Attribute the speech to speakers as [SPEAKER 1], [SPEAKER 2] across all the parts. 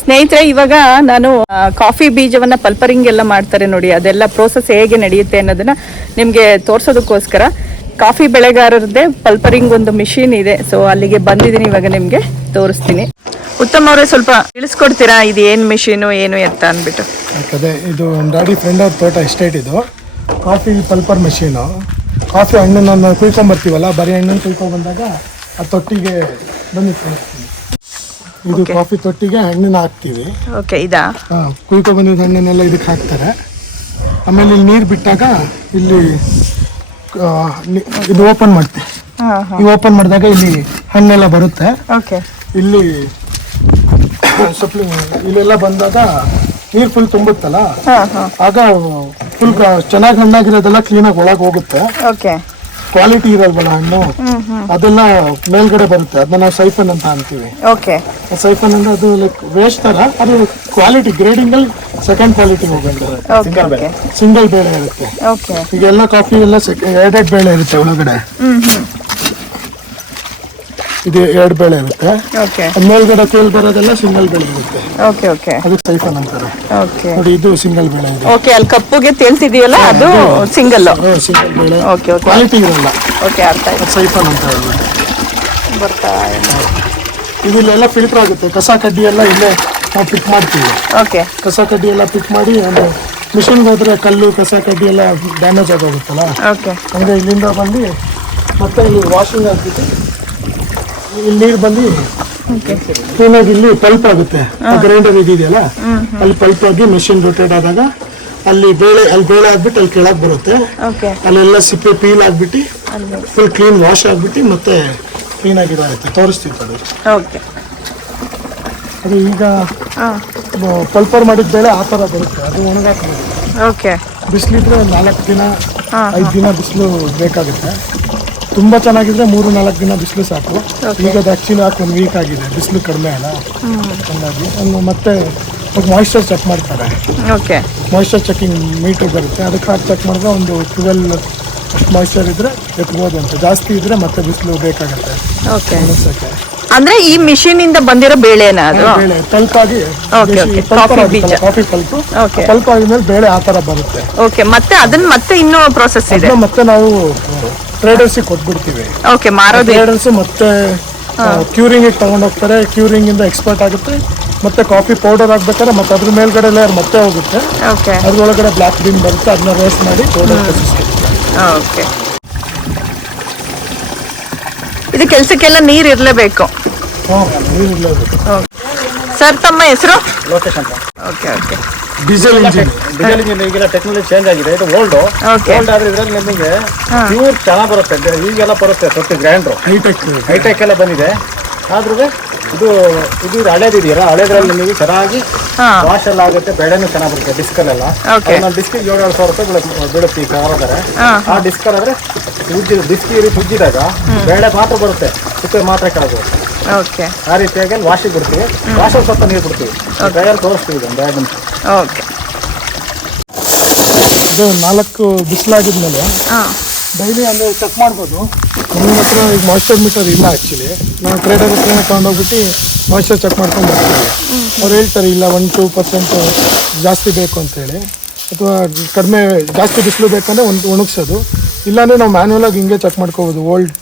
[SPEAKER 1] ಸ್ನೇಹಿತರೆ, ಇವಾಗ ನಾನು ಕಾಫಿ ಬೀಜವನ್ನ ಪಲ್ಪರಿಂಗ್ ಎಲ್ಲ ಮಾಡ್ತಾರೆ ನೋಡಿ, ಅದೆಲ್ಲ ಪ್ರೋಸೆಸ್ ಹೇಗೆ ನಡೆಯುತ್ತೆ ಅನ್ನೋದನ್ನ ನಿಮ್ಗೆ ತೋರ್ಸೋದಕ್ಕೋಸ್ಕರ ಕಾಫಿ ಬೆಳೆಗಾರರದ್ದೇ ಪಲ್ಪರಿಂಗ್ ಒಂದು ಮಿಷಿನ್ ಇದೆ. ಸೊ ಅಲ್ಲಿಗೆ ಬಂದಿದ್ದೀನಿ ಇವಾಗ ನಿಮ್ಗೆ ತೋರಿಸ್ತೀನಿ. ಉತ್ತಮ ಅವರೇ, ಸ್ವಲ್ಪ ತಿಳಿಸ್ಕೊಡ್ತೀರಾ? ಇದು ಏನ್ ಮಿಷಿನು, ಏನು ಎತ್ತ ಅಂದ್ಬಿಟ್ಟು?
[SPEAKER 2] ಅದೇ ಇದು ಡಾಡಿ ಫ್ರೆಂಡ್ ಅವ್ರ ತೋಟ ಎಸ್ಟೇಟ್ ಇದು. Coffee pulper machine. ಕಾಫಿ ಹಣ್ಣನ್ನು ಕುಯ್ಕೊಂಬರ್ತೀವಲ್ಲ ಬರೀ ಹಣ್ಣನ್ನು ಕುಯ್ಕೊಂಬಂದಾಗ ಆ ತೊಟ್ಟಿಗೆ ಬಂದು ಇಟ್ಕೊಂಡಿರ್ತೀವಿ ಇದು ಕಾಫಿ ತೊಟ್ಟಿಗೆ ಹಣ್ಣನ್ನ ಹಾಕ್ತೀವಿ.
[SPEAKER 1] ಓಕೆ ಇದಾ?
[SPEAKER 2] ಕುಯ್ಕೊ ಬಂದಿದ್ದ ಹಣ್ಣನ್ನೆಲ್ಲ ಇದಕ್ಕೆ ಹಾಕ್ತಾರೆ. ಆಮೇಲೆ ಇಲ್ಲಿ ನೀರು ಬಿಟ್ಟಾಗ ಇಲ್ಲಿ ಇದು ಓಪನ್ ಮಾಡ್ತೀವಿ ಈ ಓಪನ್ ಮಾಡಿದಾಗ ಇಲ್ಲಿ ಹಣ್ಣೆಲ್ಲ ಬರುತ್ತೆ.
[SPEAKER 1] ಓಕೆ
[SPEAKER 2] ಇಲ್ಲಿ ಸ್ವಲ್ಪ ಇಲ್ಲೆಲ್ಲ ಬಂದಾಗ ನೀರು ಫುಲ್ ತುಂಬುತ್ತಲ್ಲ? ಆಗ ಫುಲ್ ಚೆನ್ನಾಗಿ ಹಣ್ಣಾಗಿರೋದೆಲ್ಲ ಕ್ಲೀನಾಗಿ ಒಳಗೆ ಹೋಗುತ್ತೆ.
[SPEAKER 1] ಓಕೆ
[SPEAKER 2] ಕ್ವಾಲಿಟಿ ಇರಲ್ವಲ್ಲ ಹಣ್ಣು ಅದೆಲ್ಲ ಮೇಲ್ಗಡೆ ಬರುತ್ತೆ. ಅದನ್ನ ನಾವು ಸೈಫನ್ ಅಂತ ಅಂತೀವಿ.
[SPEAKER 1] ಓಕೆ.
[SPEAKER 2] ಸೈಫನ್ ಅಂದ್ರೆ ಅದು ಲೈಕ್ ವೇಸ್ಟ್ ತರ ಅದು ಕ್ವಾಲಿಟಿ ಗ್ರೇಡಿಂಗ್ ಅಲ್ಲಿ ಸೆಕೆಂಡ್ ಕ್ವಾಲಿಟಿ ಸಿಂಗಲ್ ಬೇಳೆ. ಇರುತ್ತೆ.
[SPEAKER 1] ಓಕೆ.
[SPEAKER 2] ಈಗ ಎಲ್ಲ ಕಾಫಿ ಎಲ್ಲ ಎರಡೆರಡು ಬೇಳೆ ಇರುತ್ತೆ ಒಳಗಡೆ. ಇದು ಎರಡು ಬೆಳೆ ಇರುತ್ತೆ.
[SPEAKER 1] ಓಕೆ.
[SPEAKER 2] ಅದ್ ಮೇಲ್ಗಡೆ ಕೇಳಿ ಬರೋದೆಲ್ಲ ಸಿಂಗಲ್ ಬೆಳೆ ಇರುತ್ತೆ.
[SPEAKER 1] Okay okay.
[SPEAKER 2] ಅದಕ್ಕೆ ಸೈಫನ್ ಅಂತಾರೆ
[SPEAKER 1] ಓಕೆ.
[SPEAKER 2] ನೋಡಿ ಇದು ಸಿಂಗಲ್ ಬೆಳೆ ಇದೆ.
[SPEAKER 1] ಓಕೆ ಅಲ್ಲಿ ಕಪ್ಪುಗೆ ತೇಲ್ತಿದೆಯಲ್ಲ ಅದು ಸಿಂಗಲ್
[SPEAKER 2] ಸಿಂಗಲ್ ಬೆಳೆ.
[SPEAKER 1] Okay okay.
[SPEAKER 2] ಕ್ವಾಲಿಟಿ ಇರಲ್ಲ.
[SPEAKER 1] ಓಕೆ ಅರ್ಥ ಆಯ್ತು.
[SPEAKER 2] ಸೈಫನ್ ಅಂತ ಹೇಳ್ಬಿಟ್ಟು
[SPEAKER 1] ಬರ್ತಾ
[SPEAKER 2] ಫಿಲ್ಟರ್ ಆಗುತ್ತೆ. ಕಸ ಕಡ್ಡಿ ಎಲ್ಲ ಇಲ್ಲೇ ನಾವು ಪಿಕ್ ಮಾಡ್ತೀವಿ.
[SPEAKER 1] ಓಕೆ.
[SPEAKER 2] ಕಸ ಕಡ್ಡಿ ಎಲ್ಲ ಪಿಕ್ ಮಾಡಿ ಒಂದು ಮಿಷಿನ್ಗೆ ಹೋದ್ರೆ ಕಲ್ಲು ಕಸ ಕಡ್ಡಿ ಎಲ್ಲ ಡ್ಯಾಮೇಜ್ ಆಗೋಗುತ್ತಲ್ಲ?
[SPEAKER 1] ಓಕೆ.
[SPEAKER 2] ಹಂಗೆ ಇಲ್ಲಿಂದ ಬಂದು ಮತ್ತೆ ಇಲ್ಲಿ ವಾಷಿಂಗ್ ಹಾಕ್ಬಿಟ್ಟು ಇಲ್ಲಿ ನೀರು ಬಂದು ಕ್ಲೀನಾಗಿ ಇಲ್ಲಿ ಪಲ್ಪ್ ಆಗುತ್ತೆ. ಗ್ರೈಂಡರ್ ಇದೆಯಲ್ಲ ಅಲ್ಲಿ ಪಲ್ಪ್ ಆಗಿ ಮೆಷಿನ್ ರೊಟೇಟ್ ಆದಾಗ ಅಲ್ಲಿ ಬೇಳೆ ಅಲ್ಲಿ ಬೇಳೆ ಆಗ್ಬಿಟ್ಟು ಅಲ್ಲಿ ಕೆಳಗೆ ಬರುತ್ತೆ.
[SPEAKER 1] ಓಕೆ
[SPEAKER 2] ಅಲ್ಲೆಲ್ಲ ಸಿಪ್ಪೆ ಪೀಲ್ ಆಗ್ಬಿಟ್ಟು ಫುಲ್ ಕ್ಲೀನ್ ವಾಶ್ ಆಗ್ಬಿಟ್ಟು ಮತ್ತೆ ಕ್ಲೀನ್ ಆಗಿರುತ್ತೆ ತೋರಿಸ್ತೀವಿ ಅದು
[SPEAKER 1] ಓಕೆ
[SPEAKER 2] ಅದು ಈಗ ಪಲ್ಪರ್ ಮಾಡಿದ ಬೇಳೆ ಆ ಥರ ಬರುತ್ತೆ. ಅದು ಒಣಗಾಕ್ಬೋದು.
[SPEAKER 1] ಓಕೆ
[SPEAKER 2] ಬಿಸಿಲಿದ್ರೆ ನಾಲ್ಕು ದಿನ ಐದು ದಿನ ಬಿಸಿಲು ಬೇಕಾಗುತ್ತೆ. ತುಂಬ ಚೆನ್ನಾಗಿದ್ರೆ ಮೂರು ನಾಲ್ಕು ದಿನ ಬಿಸಿಲು ಸಾಕು. ಈಗ ಅದು ಆ್ಯಕ್ಚುಲಿ ಹಾಕಿ ಒಂದು ವೀಕ್ ಆಗಿದೆ. ಬಿಸಿಲು ಕಡಿಮೆ ಅಲ್ಲ? ಹಂಗಾಗಿ ಒಂದು ಮತ್ತೆ ಮಾಯಿಶ್ಚರ್ ಚೆಕ್ ಮಾಡ್ತಾರೆ.
[SPEAKER 1] ಓಕೆ
[SPEAKER 2] ಮಾಯಿಶ್ಚರ್ ಚೆಕಿಂಗ್ ಮೀಟರ್ ಬರುತ್ತೆ. ಅದಕ್ಕೆ ಹಾಕಿ ಚೆಕ್ ಮಾಡಿದ್ರೆ ಒಂದು ಟ್ವೆಲ್ ಅಷ್ಟು ಮಾಯಿಶ್ಚರ್ ಇದ್ರೆ ಎತ್ಬೋದು ಅಂತ. ಜಾಸ್ತಿ ಇದ್ರೆ ಮತ್ತೆ ಬಿಸಿಲು ಬೇಕಾಗುತ್ತೆ.
[SPEAKER 1] ಓಕೆ ಅಂದ್ರೆ ಈ ಮಿಷಿನ್ ಇಂದ ಬಂದಿರೋ ಬೇಳೆನ ಅದು?
[SPEAKER 2] ಬೇಳೆ.
[SPEAKER 1] okay. ಕಾಫಿ ಬೀಜ.
[SPEAKER 2] ಕಾಫಿ ಪಲ್ಪ್ ಪಲ್ಪ್ ಆಗಿದ್ಮೇಲೆ ಬೇಳೆ ಆ ಥರ ಬರುತ್ತೆ.
[SPEAKER 1] ಓಕೆ ಮತ್ತೆ ಅದನ್ನ ಮತ್ತೆ ಇನ್ನೂ ಪ್ರೊಸೆಸ್ ಇದೆ.
[SPEAKER 2] ಮತ್ತೆ ನಾವು ಟ್ರೇಡರ್ಸಿಗೆ ಕೊಟ್ಬಿಡ್ತೀವಿ.
[SPEAKER 1] ಓಕೆ ಮಾರೋದು
[SPEAKER 2] ಟ್ರೇಡರ್ಸ್ ಮತ್ತೆ ಕ್ಯೂರಿಂಗ್ ತಗೊಂಡೋಗ್ತಾರೆ ಕ್ಯೂರಿಂಗ್ ಇಂದ ಎಕ್ಸ್ಪರ್ಟ್ ಆಗುತ್ತೆ. ಮತ್ತೆ ಕಾಫಿ ಪೌಡರ್ ಹಾಕ್ಬೇಕಾದ್ರೆ ಮತ್ತೆ ಅದ್ರ ಮೇಲ್ಗಡೆ ಲೇಯರ್ ಮತ್ತೆ ಹೋಗುತ್ತೆ.
[SPEAKER 1] ಓಕೆ
[SPEAKER 2] ಅದ್ರೊಳಗಡೆ ಬ್ಲಾಕ್ ಬೀನ್ ಬರುತ್ತೆ. ಅದನ್ನ ರೋಸ್ಟ್ ಮಾಡಿ ಪೌಡರ್
[SPEAKER 1] ಓಕೆ ಇದು ಕೆಲಸಕ್ಕೆಲ್ಲ ನೀರು ಇರಲೇಬೇಕು.
[SPEAKER 2] ನೀರು ಇರಲೇಬೇಕು.
[SPEAKER 1] ಸರ್ ತಮ್ಮ ಹೆಸರು?
[SPEAKER 3] ಲೋಕೇಶ್ ಅಂತ.
[SPEAKER 1] Okay okay
[SPEAKER 2] diesel engine
[SPEAKER 3] diesel engine ಈಗೆಲ್ಲ ಟೆಕ್ನಾಲಜಿ ಚೇಂಜ್ ಆಗಿದೆ. ಇದು ಓಲ್ಡ್ ಓಲ್ಡ್ ಆದ್ರೆ ಇದ್ರಲ್ಲಿ ನಿಮಗೆ ಪ್ಯೂರ್ ಚೆನ್ನಾಗಿ ಬರುತ್ತೆ. ಈಗೆಲ್ಲ ಬರುತ್ತೆ ತೊಟ್ಟಿ ಗ್ರ್ಯಾಂಡ್ರು
[SPEAKER 2] ಹೈಟೆಕ್
[SPEAKER 3] ಹೈಟೆಕ್ ಎಲ್ಲ ಬಂದಿದೆ. ಆದ್ರೂ ಇದು ಇದು ಹಳೇದಿದೆಯಲ್ಲ ಹಳೇದ್ರಲ್ಲಿ ನಿಮಗೆ ಚೆನ್ನಾಗಿ
[SPEAKER 1] ಹಾ.
[SPEAKER 3] ವಾಶ್ ಎಲ್ಲ ಆಗುತ್ತೆ ಬೆಳೆನೂ ಚೆನ್ನಾಗಿ ಬರುತ್ತೆ ಡಿಸ್ಕಲ್ ಎಲ್ಲ.
[SPEAKER 1] Okay.
[SPEAKER 3] ಡಿಸ್ಕ್ ಏಳು ಎರಡು ಸಾವಿರ ರೂಪಾಯಿ ಬೀಳುತ್ತೆ ಬೀಳುತ್ತೆ ಈ
[SPEAKER 1] ಹಾ.
[SPEAKER 3] ಆ ಡಿಸ್ಕಲ್ ಆದ್ರೆ ಉಜ್ಜಿ ಡಿಸ್ಕ್ ಇರಿ ಉಜ್ಜಿದಾಗ ಬೆಳೆ ಮಾತ್ರ ಬರುತ್ತೆ ಸುಪ್ಪೆ ಮಾತ್ರ ಕೆಳಗೆ.
[SPEAKER 1] ಓಕೆ
[SPEAKER 3] ಆ ರೀತಿಯಾಗಿ ವಾಶಿಗೆ ಬಿಡ್ತೀವಿ. ವಾಶಲ್ಲಿ ಸ್ವಲ್ಪ ನೀರು ಬಿಡ್ತೀವಿ. ಕೈಯಲ್ಲಿ ತೋರಿಸ್ತೀವಿ ಇದೊಂದು ಎರಡು ನಿಮಿಷ
[SPEAKER 1] ಓಕೆ
[SPEAKER 2] ಇದು ನಾಲ್ಕು ಬಿಸಿಲಾಗಿದ್ಮೇಲೆ
[SPEAKER 1] ಹಾಂ.
[SPEAKER 2] ಡೈಲಿ ಅಂದರೆ ಚೆಕ್ ಮಾಡ್ಬೋದು. ನಮ್ಮ ಹತ್ರ ಈಗ ಮಾಯ್ಶ್ಚರ್ ಮೀಟರ್ ಇಲ್ಲ ಆ್ಯಕ್ಚುಲಿ ನಾವು ಟ್ರೇಡರ್ ಹತ್ರನೇ ತೊಗೊಂಡೋಗ್ಬಿಟ್ಟು ಮಾಯ್ಶ್ಚರ್ ಚೆಕ್ ಮಾಡ್ಕೊಂಡು ಬರ್ತೀವಿ. ಅವ್ರು ಹೇಳ್ತಾರೆ ಇಲ್ಲ ಒನ್ ಟೂ ಪರ್ಸೆಂಟ್ ಜಾಸ್ತಿ ಬೇಕು ಅಂತೇಳಿ ಅಥವಾ ಕಡಿಮೆ ಜಾಸ್ತಿ ಬಿಸಿಲು ಬೇಕಂದರೆ ಒಂದು ಒಣಗಿಸೋದು. ಇಲ್ಲಾಂದರೆ ನಾವು ಮ್ಯಾನ್ಯಲಾಗಿ ಹಿಂಗೆ ಚೆಕ್ ಮಾಡ್ಕೋಬೋದು ಓಲ್ಡ್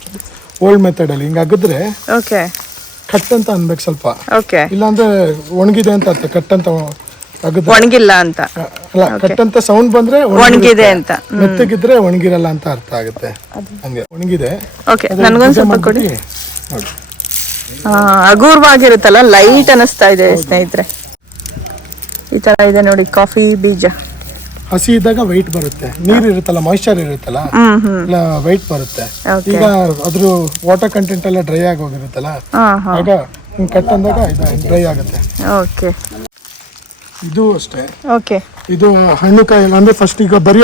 [SPEAKER 2] ಓಲ್ಡ್ ಮೆಥಡಲ್ಲಿ ಹಿಂಗೆ ಅಗಿದ್ರೆ
[SPEAKER 1] ಓಕೆ
[SPEAKER 2] ಕಟ್ ಅಂತ ಅನ್ಬೇಕು ಸ್ವಲ್ಪ.
[SPEAKER 1] ಓಕೆ
[SPEAKER 2] ಇಲ್ಲಾಂದ್ರೆ ಒಣಗಿದೆ ಅಂತ ಅರ್ಥ ಕಟ್ ಅಂತ ಅಗದ್ರೆ
[SPEAKER 1] ಒಣಗಿಲ್ಲ ಅಂತ.
[SPEAKER 2] ಅಲ್ಲ ಕಟ್ ಅಂತ ಸೌಂಡ್ ಬಂದ್ರೆ
[SPEAKER 1] ಒಣಗಿದೆ ಅಂತ.
[SPEAKER 2] ಮೆತ್ತಗಿದ್ರೆ ಒಣಗಿರಲ್ಲ ಅಂತ ಅರ್ಥ ಆಗುತ್ತೆ. ಹಂಗೆ ಒಣಗಿದೆ.
[SPEAKER 1] ಓಕೆ ನನಗೊಂದು ಸ್ವಲ್ಪ ಕೊಡಿ.
[SPEAKER 2] ನೋಡಿ.
[SPEAKER 1] ಆ, ಹಗೂರವಾಗಿರುತ್ತಲ್ಲ ಲೈಟ್ ಅನಿಸ್ತಾ ಇದೆ ಸ್ನೇಹಿತರೆ. ಈ ತರ ಇದೆ ನೋಡಿ ಕಾಫಿ ಬೀಜ.
[SPEAKER 2] ಹಸಿ ಇದ್ದಾಗ ವೈಟ್ ಬರುತ್ತೆ. ನೀರ್ ಇರುತ್ತಲ್ಲ ಮಾಯಿಶ್ಚರ್ ಇರುತ್ತಲ್ಲ ವೈಟ್ ಬರುತ್ತೆ. ಈಗ ಅದ್ರ ವಾಟರ್ ಕಂಟೆಂಟ್ ಎಲ್ಲ ಡ್ರೈ ಆಗಿ ಹೋಗಿರುತ್ತಲ್ಲ ಆಗ ಕಟ್ ಅಂದಾಗ ಡ್ರೈ ಆಗುತ್ತೆ.
[SPEAKER 1] ಓಕೆ
[SPEAKER 2] ಇದು ಅಷ್ಟೇ.
[SPEAKER 1] ಓಕೆ.
[SPEAKER 2] ಇದು ಹಣ್ಣು ಕಾಯಿ ಅಂದ್ರೆ ಫಸ್ಟ್ ಈಗ ಬರೀ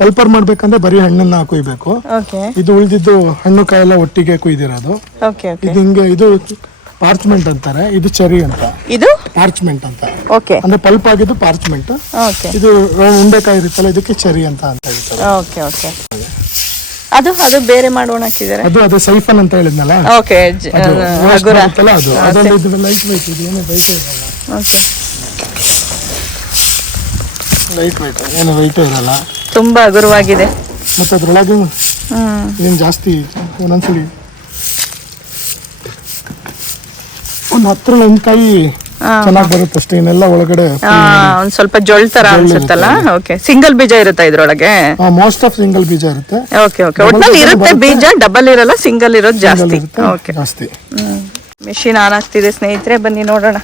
[SPEAKER 2] ಪಲ್ಪರ್ ಮಾಡ್ಬೇಕಂದ್ರೆ ಬರೀ ಹಣ್ಣನ್ನ ಕುಯ್ಬೇಕು.
[SPEAKER 1] ಓಕೆ.
[SPEAKER 2] ಇದು ಉಳಿದಿದ್ದು ಹಣ್ಣು ಕಾಯಿ ಎಲ್ಲ ಒಟ್ಟಿಗೆ ಕುಯ್ದಿರೋದು.
[SPEAKER 1] Okay okay.
[SPEAKER 2] ಇದು ಹಿಂಗೆ ಇದು ಪಾರ್ಚ್ಮೆಂಟ್ ಅಂತಾರೆ ಇದು ಚೆರಿ ಅಂತ.
[SPEAKER 1] ಇದು?
[SPEAKER 2] ಪಾರ್ಚ್ಮೆಂಟ್ ಅಂತ.
[SPEAKER 1] ಓಕೆ.
[SPEAKER 2] ಅಂದ್ರೆ ಪಲ್ಪ್ ಆಗಿದ್ದು ಪಾರ್ಚ್ಮೆಂಟ್.
[SPEAKER 1] ಓಕೆ.
[SPEAKER 2] ಇದು ಉಂಡೆಕಾಯಿ ಇರುತ್ತಲ್ಲ ಇದಕ್ಕೆ ಚೆರಿ ಅಂತ ಅಂತ ಹೇಳ್ತಾರೆ.
[SPEAKER 1] Okay okay. ಅದು ಅದು ಬೇರೆ ಮಾಡೋಣ ಹಾಕಿದ್ದಾರೆ.
[SPEAKER 2] ಅದು ಅದು ಸೈಫನ್ ಅಂತ ಹೇಳಿದ್ನಲ್ಲ?
[SPEAKER 1] ಓಕೆ
[SPEAKER 2] ಅದು ಇದು ಲೈಟ್ ವೆಯ್ಟ್ ಇದು ಏನು ಬೈಕ್ ಇರಲ್ಲ
[SPEAKER 1] ಓಕೆ.
[SPEAKER 2] ಲೈಟ್ ವೆಯ್ಟ್ ಏನು ವೆಯ್ಟು ಇರಲ್ಲ.
[SPEAKER 1] ತುಂಬಾ ಹಗುರವಾಗಿದೆ
[SPEAKER 2] ಮತ್ತು ಅದ್ರೊಳಗೆ
[SPEAKER 1] ಹ್ಮ್.
[SPEAKER 2] ಏನು ಜಾಸ್ತಿ ಒಂದೊಂದ್ಸಲಿ ಒಂದು ಹತ್ರ ಕಾಯಿ
[SPEAKER 1] ಹಾ.
[SPEAKER 2] ಚೆನ್ನಾಗಿ ಬರುತ್ತೆ ಅಷ್ಟೇ ಇನ್ನೆಲ್ಲ ಒಳಗಡೆ
[SPEAKER 1] ಆ, ಒಂದ್ ಸ್ವಲ್ಪ ಜೊಳ್ ತರ ಅನ್ಸುತ್ತಲ್ಲ? ಓಕೆ ಸಿಂಗಲ್ ಬೀಜ ಇರುತ್ತಾ ಇದ್ರೊಳಗೆ?
[SPEAKER 2] ಮೋಸ್ಟ್ ಆಫ್ ಸಿಂಗಲ್ ಬೀಜ ಇರುತ್ತೆ.
[SPEAKER 1] ಓಕೆ ಓಕೆ ಒಟ್ನಲ್ಲಿ ಇರುತ್ತೆ ಬೀಜ ಡಬಲ್ ಇರಲ್ಲ ಸಿಂಗಲ್ ಇರೋದು
[SPEAKER 2] Single
[SPEAKER 1] ಜಾಸ್ತಿ.
[SPEAKER 2] ಇರುತ್ತೆ
[SPEAKER 1] ಓಕೆ
[SPEAKER 2] ಜಾಸ್ತಿ.
[SPEAKER 1] ಮೆಷಿನ್ ಆನ್ ಆಗ್ತಿದೆ ಸ್ನೇಹಿತರೆ ಬನ್ನಿ ನೋಡೋಣ.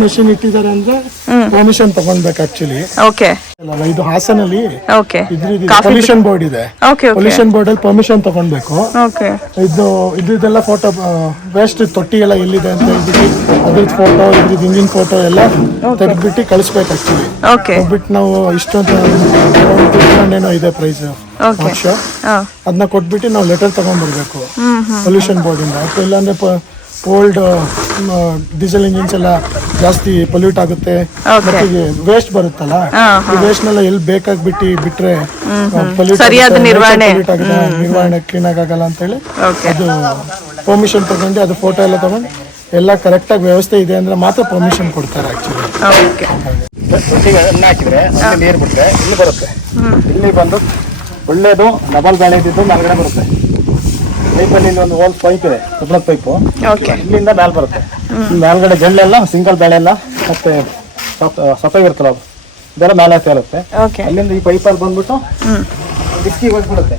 [SPEAKER 2] ಮೆಷಿನ್ ಇಟ್ಟಿದ್ದಾರೆ ಅಂದ್ರೆ ಪರ್ಮಿಷನ್ ತಗೊಂಡ್ಬೇಕು ಆಕ್ಚುಲಿ
[SPEAKER 1] ಓಕೆ
[SPEAKER 2] ಇದು ಹಾಸನಲ್ಲಿ
[SPEAKER 1] ಓಕೆ
[SPEAKER 2] ಪೊಲ್ಯೂಷನ್ ಬೋರ್ಡ್ ಇದೆ. ಪೊಲ್ಯೂಷನ್ ಬೋರ್ಡ್ ಅಲ್ಲಿ ಪರ್ಮಿಷನ್ ತಗೊಂಡ್ಬೇಕು
[SPEAKER 1] ಓಕೆ
[SPEAKER 2] ಇದು ಇದ್ರದ್ದೆಲ್ಲ ಫೋಟೋ ವೇಸ್ಟ್ ತೊಟ್ಟಿ ಎಲ್ಲ ಎಲ್ಲಿದೆ ಅಂತ ಹೇಳ್ಬಿಟ್ಟು ಅದ್ರ ಫೋಟೋ ಇದ್ರದ್ದು ಹಿಂದಿನ ಫೋಟೋ ಎಲ್ಲ ತೆಗೆದ್ಬಿಟ್ಟು ಕಳಿಸ್ಬೇಕು ಆಕ್ಚುಲಿ
[SPEAKER 1] ಓಕೆ
[SPEAKER 2] ಹೋಗ್ಬಿಟ್ಟು ನಾವು ಇಷ್ಟೊಂದು ಏನೋ ಇದೆ ಪ್ರೈಸ್
[SPEAKER 1] ಓಕೆ
[SPEAKER 2] ಲಕ್ಷ ಅದನ್ನ ಕೊಟ್ಬಿಟ್ಟು ನಾವು ಲೆಟರ್ ತಗೊಂಡ್ಬರ್ಬೇಕು. ಪೊಲ್ಯೂಷನ್ ಬೋರ್ಡ್ ಇಂದ. ಇಲ್ಲಾಂದ್ರೆ ಓಲ್ಡ್ ಡೀಸೆಲ್ ಇಂಜಿನ್ಸ್ ಎಲ್ಲ ಜಾಸ್ತಿ ಪೊಲ್ಯೂಟ್ ಆಗುತ್ತೆ.
[SPEAKER 1] ಮತ್ತೆ
[SPEAKER 2] ವೇಸ್ಟ್ ಬರುತ್ತಲ್ಲ ಈ ವೇಸ್ಟ್ ನೆಲ್ಲ ಎಲ್ಲಿ ಬೇಕಾಗ್ಬಿಟ್ಟು ಬಿಟ್ರೆ ಪೊಲ್ಯೂಟ್
[SPEAKER 1] ಸರಿಯಾದ
[SPEAKER 2] ಆಗುತ್ತೆ,
[SPEAKER 1] ನಿರ್ವಹಣೆ.
[SPEAKER 2] ನಿರ್ವಹಣೆ ಕ್ಲೀನ್ ಆಗಲ್ಲ ಅಂತ ಹೇಳಿ
[SPEAKER 1] ಓಕೆ
[SPEAKER 2] ಅದು ಪರ್ಮಿಷನ್ ತಗೊಂಡು ಅದು ಫೋಟೋ ಎಲ್ಲ ತಗೊಂಡು ಎಲ್ಲ ಕರೆಕ್ಟಾಗಿ ವ್ಯವಸ್ಥೆ ಇದೆ ಅಂದ್ರೆ ಮಾತ್ರ ಪರ್ಮಿಷನ್ ಕೊಡ್ತಾರೆ ಆಕ್ಚುಲಿ
[SPEAKER 1] ಓಕೆ
[SPEAKER 3] ಒಟ್ಟಿಗೆ ಎಣ್ಣೆ ಹಾಕಿದ್ರೆ ನೀರು ಬಿಟ್ರೆ ಇಲ್ಲಿ ಬರುತ್ತೆ. ಇಲ್ಲಿ ಬಂದು ಒಳ್ಳೇದು ಡಬಲ್ ಗಾಳಿ ಇದ್ದಿದ್ದು ಮೇಲ್ಗಡೆ ಬರುತ್ತೆ. ಪೈಪಲ್ಲಿ ಇಲ್ಲಿ ಒಂದು ಹೋಲ್ ಪೈಪ್ ಇದೆ ಪೈಪು.
[SPEAKER 1] ಓಕೆ
[SPEAKER 3] ಇಲ್ಲಿಂದ ಮ್ಯಾಲ್ ಬರುತ್ತೆ. ಮೇಲ್ಗಡೆ ಜಲ್ಲೆಲ್ಲ ಸಿಂಗಲ್ ಬೆಳೆ ಎಲ್ಲ ಮತ್ತೆ ಸಫಾಗಿ ಇರುತ್ತಲ್ಲ ಅದು. ಇದೆಲ್ಲ ಮೇಲೆ ತೇರುತ್ತೆ
[SPEAKER 1] ಓಕೆ
[SPEAKER 3] ಅಲ್ಲಿಂದ ಈ ಪೈಪಲ್ಲಿ ಬಂದ್ಬಿಟ್ಟು
[SPEAKER 1] ಡಿಸ್ಕಿ
[SPEAKER 3] ಡಿಸ್ಕಿಗೆ ಹೋಗ್ಬಿಡುತ್ತೆ.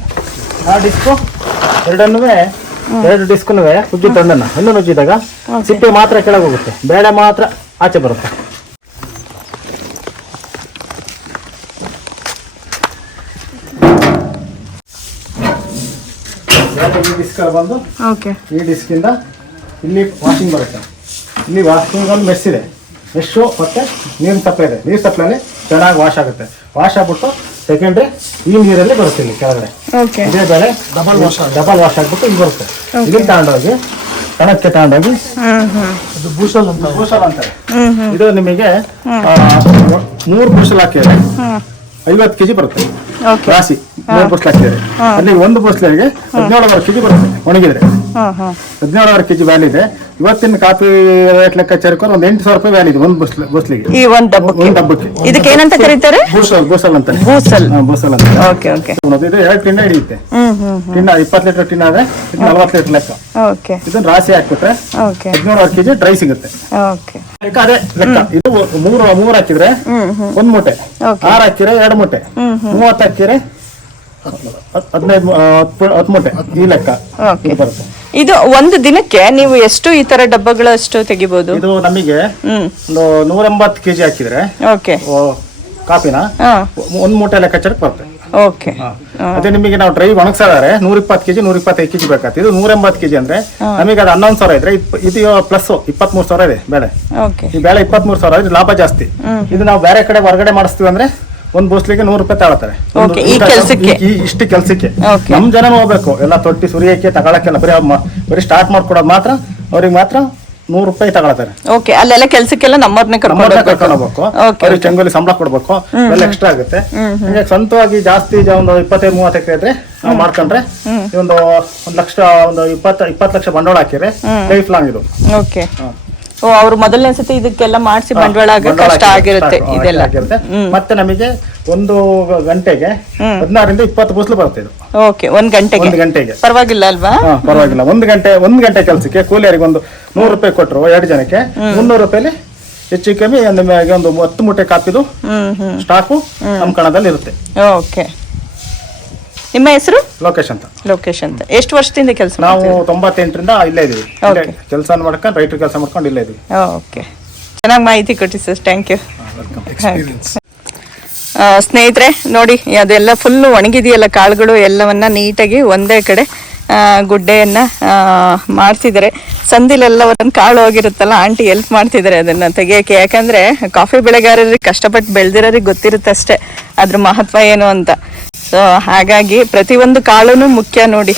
[SPEAKER 3] ಆ ಡಿಸ್ಕು ಎರಡನ್ನೂ ಎರಡು ಡಿಸ್ಕ್ನು ಉಜ್ಜಿ ತಂದನ್ನ ಹಣ್ಣು ನುಜ್ಜಿದಾಗ ಸಿಪ್ಪೆ ಮಾತ್ರ ಕೆಳಗೆ ಹೋಗುತ್ತೆ. ಬೇಳೆ ಮಾತ್ರ ಆಚೆ ಬರುತ್ತೆ. ಈ ಡಿಸ್ಕ್ ಬಂದು?
[SPEAKER 1] ಓಕೆ
[SPEAKER 3] ಈ ಡಿಸ್ಕಿಂದ ಇಲ್ಲಿ ವಾಷಿಂಗ್ ಬರುತ್ತೆ. ಇಲ್ಲಿ ವಾಷಿಂಗ್ ಒಂದು ಮೆಸ್ ಇದೆ ಮೆಸ್ಸು ಮತ್ತೆ ನೀರಿನ ಸಪ್ಲೈ ಇದೆ. ನೀರು ಸಪ್ಲೈಲಿ ಚೆನ್ನಾಗಿ ವಾಶ್ ಆಗುತ್ತೆ. ವಾಶ್ ಆಗ್ಬಿಟ್ಟು ಸೆಕೆಂಡ್ರಿ ಈ ನೀರಲ್ಲಿ ಬರುತ್ತೆ ಇಲ್ಲಿ ಕೆಳಗಡೆ.
[SPEAKER 1] ಓಕೆ
[SPEAKER 3] ಇದೇ ಬೇಳೆ ಡಬಲ್ ವಾಶ್ ಡಬಲ್ ವಾಶ್ ಆಗ್ಬಿಟ್ಟು ಇಲ್ಲಿ ಬರುತ್ತೆ. ಇಲ್ಲಿ ತಗೊಂಡೋಗಿ ಕಣಕ್ಕೆ ತಗೊಂಡೋಗಿ
[SPEAKER 2] ಅದು ಬೂಸಲ್ ಅಂತ
[SPEAKER 3] ಬೂಸಲ್ ಅಂತಾರೆ ಇದು ನಿಮಗೆ ಮೂರು ಬೂಸಲ್ ಹಾಕಿದ್ರೆ
[SPEAKER 1] ಹ್ಮ್.
[SPEAKER 3] ಐವತ್ತು ಕೆಜಿ ಬರುತ್ತೆ.
[SPEAKER 1] ಓಕೆ
[SPEAKER 3] ರಾಸಿ ಮೂರು ಬೂಸಲ್ ಹಾಕಿದ್ರೆ. ಅಲ್ಲಿ ಒಂದು ಬೂಸಲಿಗೆ ಹದಿನೇಳುವರೆ ಕೆಜಿ ಬರುತ್ತೆ ಒಣಗಿದ್ರೆ. ಹದಿನೇಳುವರೆ ಕೆಜಿ ವ್ಯಾಲ್ಯೂ ಇದೆ. ಇವತ್ತಿನ ಕಾಫಿ ರೇಟ್ ಲೆಕ್ಕಾಚಾರಕ್ಕೆ ಒಂದು ಎಂಟು ಸಾವಿರ ರೂಪಾಯಿ ವ್ಯಾಲಿ ಇದೆ ಒಂದು ಬಸ್ ಬಸ್ಲಿಗೆ
[SPEAKER 1] ಈ ಒಂದ್ ಡಬ್ಬಕ್ಕೆ.
[SPEAKER 3] ಒಂದು ಡಬ್ಬಕ್ಕೆ.
[SPEAKER 1] ಇದಕ್ಕೆ ಏನಂತ ಕರೀತಾರೆ?
[SPEAKER 3] ಬೂಸಲ್ ಬೂಸಲ್ ಅಂತ.
[SPEAKER 1] ಬೂಸಲ್
[SPEAKER 3] ಭೂಸಲ್ ಬೂಸಲ್ ಅಂತ.
[SPEAKER 1] ಓಕೆ ಓಕೆ
[SPEAKER 3] ಇದು ಎರಡು ಟಿನ್ನ ಹಿಡಿಯುತ್ತೆ.
[SPEAKER 1] ಹ್ಮ್ ಹ್ಮ್
[SPEAKER 3] ಟಿನ್ನ ಇಪ್ಪತ್ತು ಲೀಟರ್ ಟಿನ್ ಆದ್ರೆ ಇದು ನಲ್ವತ್ತು ಲೀಟರ್ ಲೆಕ್ಕ.
[SPEAKER 1] ಓಕೆ
[SPEAKER 3] ಇದನ್ನ ರಾಶಿ ಹಾಕ್ಬಿಟ್ರೆ
[SPEAKER 1] ಓಕೆ
[SPEAKER 3] ಹದಿನೇಳುವರೆ ಕೆಜಿ ಡ್ರೈ ಸಿಗುತ್ತೆ.
[SPEAKER 1] ಓಕೆ
[SPEAKER 3] ಲೆಕ್ಕ ಅದೇ ಲೆಕ್ಕ. ಇದು ಮೂರು ಮೂರು ಹಾಕಿದ್ರೆ ಒಂದ್ ಮೂಟೆ. ಆರು ಹಾಕಿದ್ರೆ ಎರಡು ಮೂಟೆ. ಮೂವತ್ತು ಹಾಕಿದ್ರೆ ಹದ್- ಹದಿನೈದು ಹತ್ತು ಮೂಟೆ ಈ ಲೆಕ್ಕ. ಬರುತ್ತೆ.
[SPEAKER 1] ಇದು ಒಂದು ದಿನಕ್ಕೆ ನೀವು ಎಷ್ಟು ಈ ತರ ಡಬ್ಬಗಳಷ್ಟು ತೆಗಿಬಹುದು
[SPEAKER 3] ಇದು ನಮಗೆ ಒಂದು ನೂರ ಎಂಬತ್ತು ಕೆಜಿ ಹಾಕಿದ್ರೆ
[SPEAKER 1] ಓಕೆ.
[SPEAKER 3] ಕಾಫಿನ ಒಂದ್ ಮೂಟೆ ಲೆಕ್ಕಾಚಾರಕ್ಕೆ ಬರುತ್ತೆ.
[SPEAKER 1] ಓಕೆ.
[SPEAKER 3] ಅದೇ ನಿಮಗೆ ನಾವು ಡ್ರೈ ಒಣಗ್ಸಾದ್ರೆ ನೂರ ಇಪ್ಪತ್ತು ಕೆಜಿ ನೂರ ಇಪ್ಪತ್ತೈದು ಕೆಜಿ ಬೇಕಾಗ್ತದೆ. ಇದು ನೂರ ಎಂಬತ್ತು ಕೆಜಿ ಅಂದ್ರೆ ನಮಗೆ ಅದು ಹನ್ನೊಂದು ಸಾವಿರ ಇದ್ರೆ ಇದು ಪ್ಲಸ್ ಇಪ್ಪತ್ಮೂರು ಸಾವಿರ ಇದೆ ಬೇಳೆ.
[SPEAKER 1] ಓಕೆ.
[SPEAKER 3] ಈ ಬೇಳೆ ಇಪ್ಪತ್ಮೂರು ಸಾವಿರ ಇದು ಲಾಭ ಜಾಸ್ತಿ. ಇದು ನಾವು ಬೇರೆ ಕಡೆ ಹೊರಗಡೆ ಮಾಡಿಸ್ತೀವಿ ಅಂದ್ರೆ ಒಂದ್ ಬೋಸ್ಲಿಗೆ ನೂರು ರೂಪಾಯಿ ತಗೊಳ್ತಾರೆ
[SPEAKER 1] Okay, ಈ ಕೆಲ್ಸಕ್ಕೆ?
[SPEAKER 3] ಇಷ್ಟು ಕೆಲಸಕ್ಕೆ.
[SPEAKER 1] Okay.
[SPEAKER 3] ನಮ್ ಜನ ಹೋಗ್ಬೇಕು. ಎಲ್ಲ ತೊಟ್ಟಿ ಸುರಿಯಕ್ಕೆ ತಗೊಳಕ್ಕೆಲ್ಲ ಬರೀ ಮ- ಬರೀ ಸ್ಟಾರ್ಟ್ ಮಾಡ್ಕೊಡೋದು ಮಾತ್ರ ಅವ್ರಿಗೆ ಮಾತ್ರ ನೂರು ರೂಪಾಯಿ ತಗೊಳ್ತಾರೆ
[SPEAKER 1] ಓಕೆ ಅಲ್ಲೆಲ್ಲ ಕೆಲ್ಸಕ್ಕೆಲ್ಲ ನಮ್ಮವ್ರನ್ನೇ ಕರ್ಕೊಂಡು
[SPEAKER 3] ನಮ್ಮನ್ನ ಕರ್ಕೊಂಡು ಹೋಗ್ಬೇಕು.
[SPEAKER 1] ಓಕೆ
[SPEAKER 3] ಅವ್ರಿಗೆ ಚಂಗೋಲಿ ಸಂಬಳ ಕೊಡ್ಬೇಕು. ಎಲ್ಲ ಎಕ್ಸ್ಟ್ರಾ ಆಗುತ್ತೆ. ಹಂಗೆ ಸ್ವಂತವಾಗಿ ಜಾಸ್ತಿ ಜ- ಒಂದು ಇಪ್ಪತ್ತೈದು ಮೂವತ್ತು ಎಕರೆ ಇದ್ರೆ ನಾವು ಮಾಡ್ಕೊಂಡ್ರೆ ಒಂದು ಒಂದ್ ಲಕ್ಷ ಒಂದು ಇಪ್ಪತ್ತ ಇಪ್ಪತ್ತು ಲಕ್ಷ ಬಂಡವಾಳ ಹಾಕಿದ್ರೆ ಲೈಫ್ ಲಾಂಗ್ ಇದು.
[SPEAKER 1] ಓಕೆ ಓ ಅವ್ರು ಮೊದಲನೇ ಸತಿ ಇದಕ್ಕೆಲ್ಲ ಮಾಡಿಸಿ ಬಂಡವಾಳ ಕಷ್ಟ ಆಗಿರುತ್ತೆ ಇದೆಲ್ಲ.
[SPEAKER 3] ಮತ್ತೆ ನಮಗೆ ಒಂದು ಗಂಟೆಗೆ ಹದಿನಾರರಿಂದ ಇಪ್ಪತ್ತು ಬಸ್ಲು ಬರುತ್ತೆ ಇದು.
[SPEAKER 1] ಓಕೆ ಒಂದ್ ಗಂಟೆಗೆ?
[SPEAKER 3] ಒಂದು ಗಂಟೆಗೆ.
[SPEAKER 1] ಪರವಾಗಿಲ್ಲ ಅಲ್ವಾ?
[SPEAKER 3] ಹಾ ಪರವಾಗಿಲ್ಲ. ಒಂದು ಗಂಟೆ ಒಂದು ಗಂಟೆ ಕೆಲಸಕ್ಕೆ ಕೂಲಿಯರಿಗೆ ಒಂದು ನೂರು ರೂಪಾಯಿ ಕೊಟ್ಟರು ಎರಡು ಜನಕ್ಕೆ. ಮುನ್ನೂರು ರೂಪಾಯಿಲಿ ಹೆಚ್ಚು ಕಮ್ಮಿ ಒಂದು ಹತ್ತು ಮೂಟೆ ಕಾಪಿದು
[SPEAKER 1] ಹ್ಮ್ ಹ್ಮ್.
[SPEAKER 3] ಸ್ಟಾಕು ನಮ್ಮ ಕಣದಲ್ಲಿ ಇರುತ್ತೆ.
[SPEAKER 1] ಓಕೆ. ನಿಮ್ಮ ಹೆಸರು?
[SPEAKER 3] ಲೋಕೇಶ್ ಅಂತ.
[SPEAKER 1] ಲೋಕೇಶ್ ಅಂತ. ಎಷ್ಟು ವರ್ಷದಿಂದ ಕೆಲಸ
[SPEAKER 3] ನಾವು ತೊಂಬತ್ತೆಂಟರಿಂದ ಇಲ್ಲೇ ಇದೀವಿ. ಕೆಲಸ ಮಾಡ್ಕೊಂಡು ರೈಟರ್ ಕೆಲಸ ಮಾಡ್ಕೊಂಡು ಇಲ್ಲೇ ಇದೀವಿ.
[SPEAKER 1] ಓಕೆ ಚೆನ್ನಾಗಿ ಮಾಹಿತಿ ಕೊಟ್ಟಿ ಸರ್. ಥ್ಯಾಂಕ್ ಯು
[SPEAKER 2] ಎಕ್ಸ್ಪೀರಿಯನ್ಸ್
[SPEAKER 1] ಸ್ನೇಹಿತರೆ ನೋಡಿ ಅದೆಲ್ಲ ಫುಲ್ಲು ಒಣಗಿದೆಯಲ್ಲ ಕಾಳುಗಳು ಎಲ್ಲವನ್ನ ನೀಟಾಗಿ ಒಂದೇ ಕಡೆ ಗುಡ್ಡೆಯನ್ನ ಮಾಡ್ತಿದ್ದಾರೆ. ಸಂದಿಲೆಲ್ಲ ಒಂದೊಂದು ಕಾಳು ಹೋಗಿರುತ್ತಲ್ಲ ಆಂಟಿ ಹೆಲ್ಪ್ ಮಾಡ್ತಿದ್ದಾರೆ ಅದನ್ನ ತೆಗಿಯೋಕೆ ಯಾಕಂದ್ರೆ ಕಾಫಿ ಬೆಳೆಗಾರರಿಗೆ ಕಷ್ಟಪಟ್ಟು ಬೆಳೆದಿರೋರಿಗೆ ಗೊತ್ತಿರುತ್ತಷ್ಟೇ ಅದ್ರ ಮಹತ್ವ ಏನು ಅಂತ. ಸೊ ಹಾಗಾಗಿ ಪ್ರತಿಯೊಂದು ಕಾಳುನು ಮುಖ್ಯ ನೋಡಿ.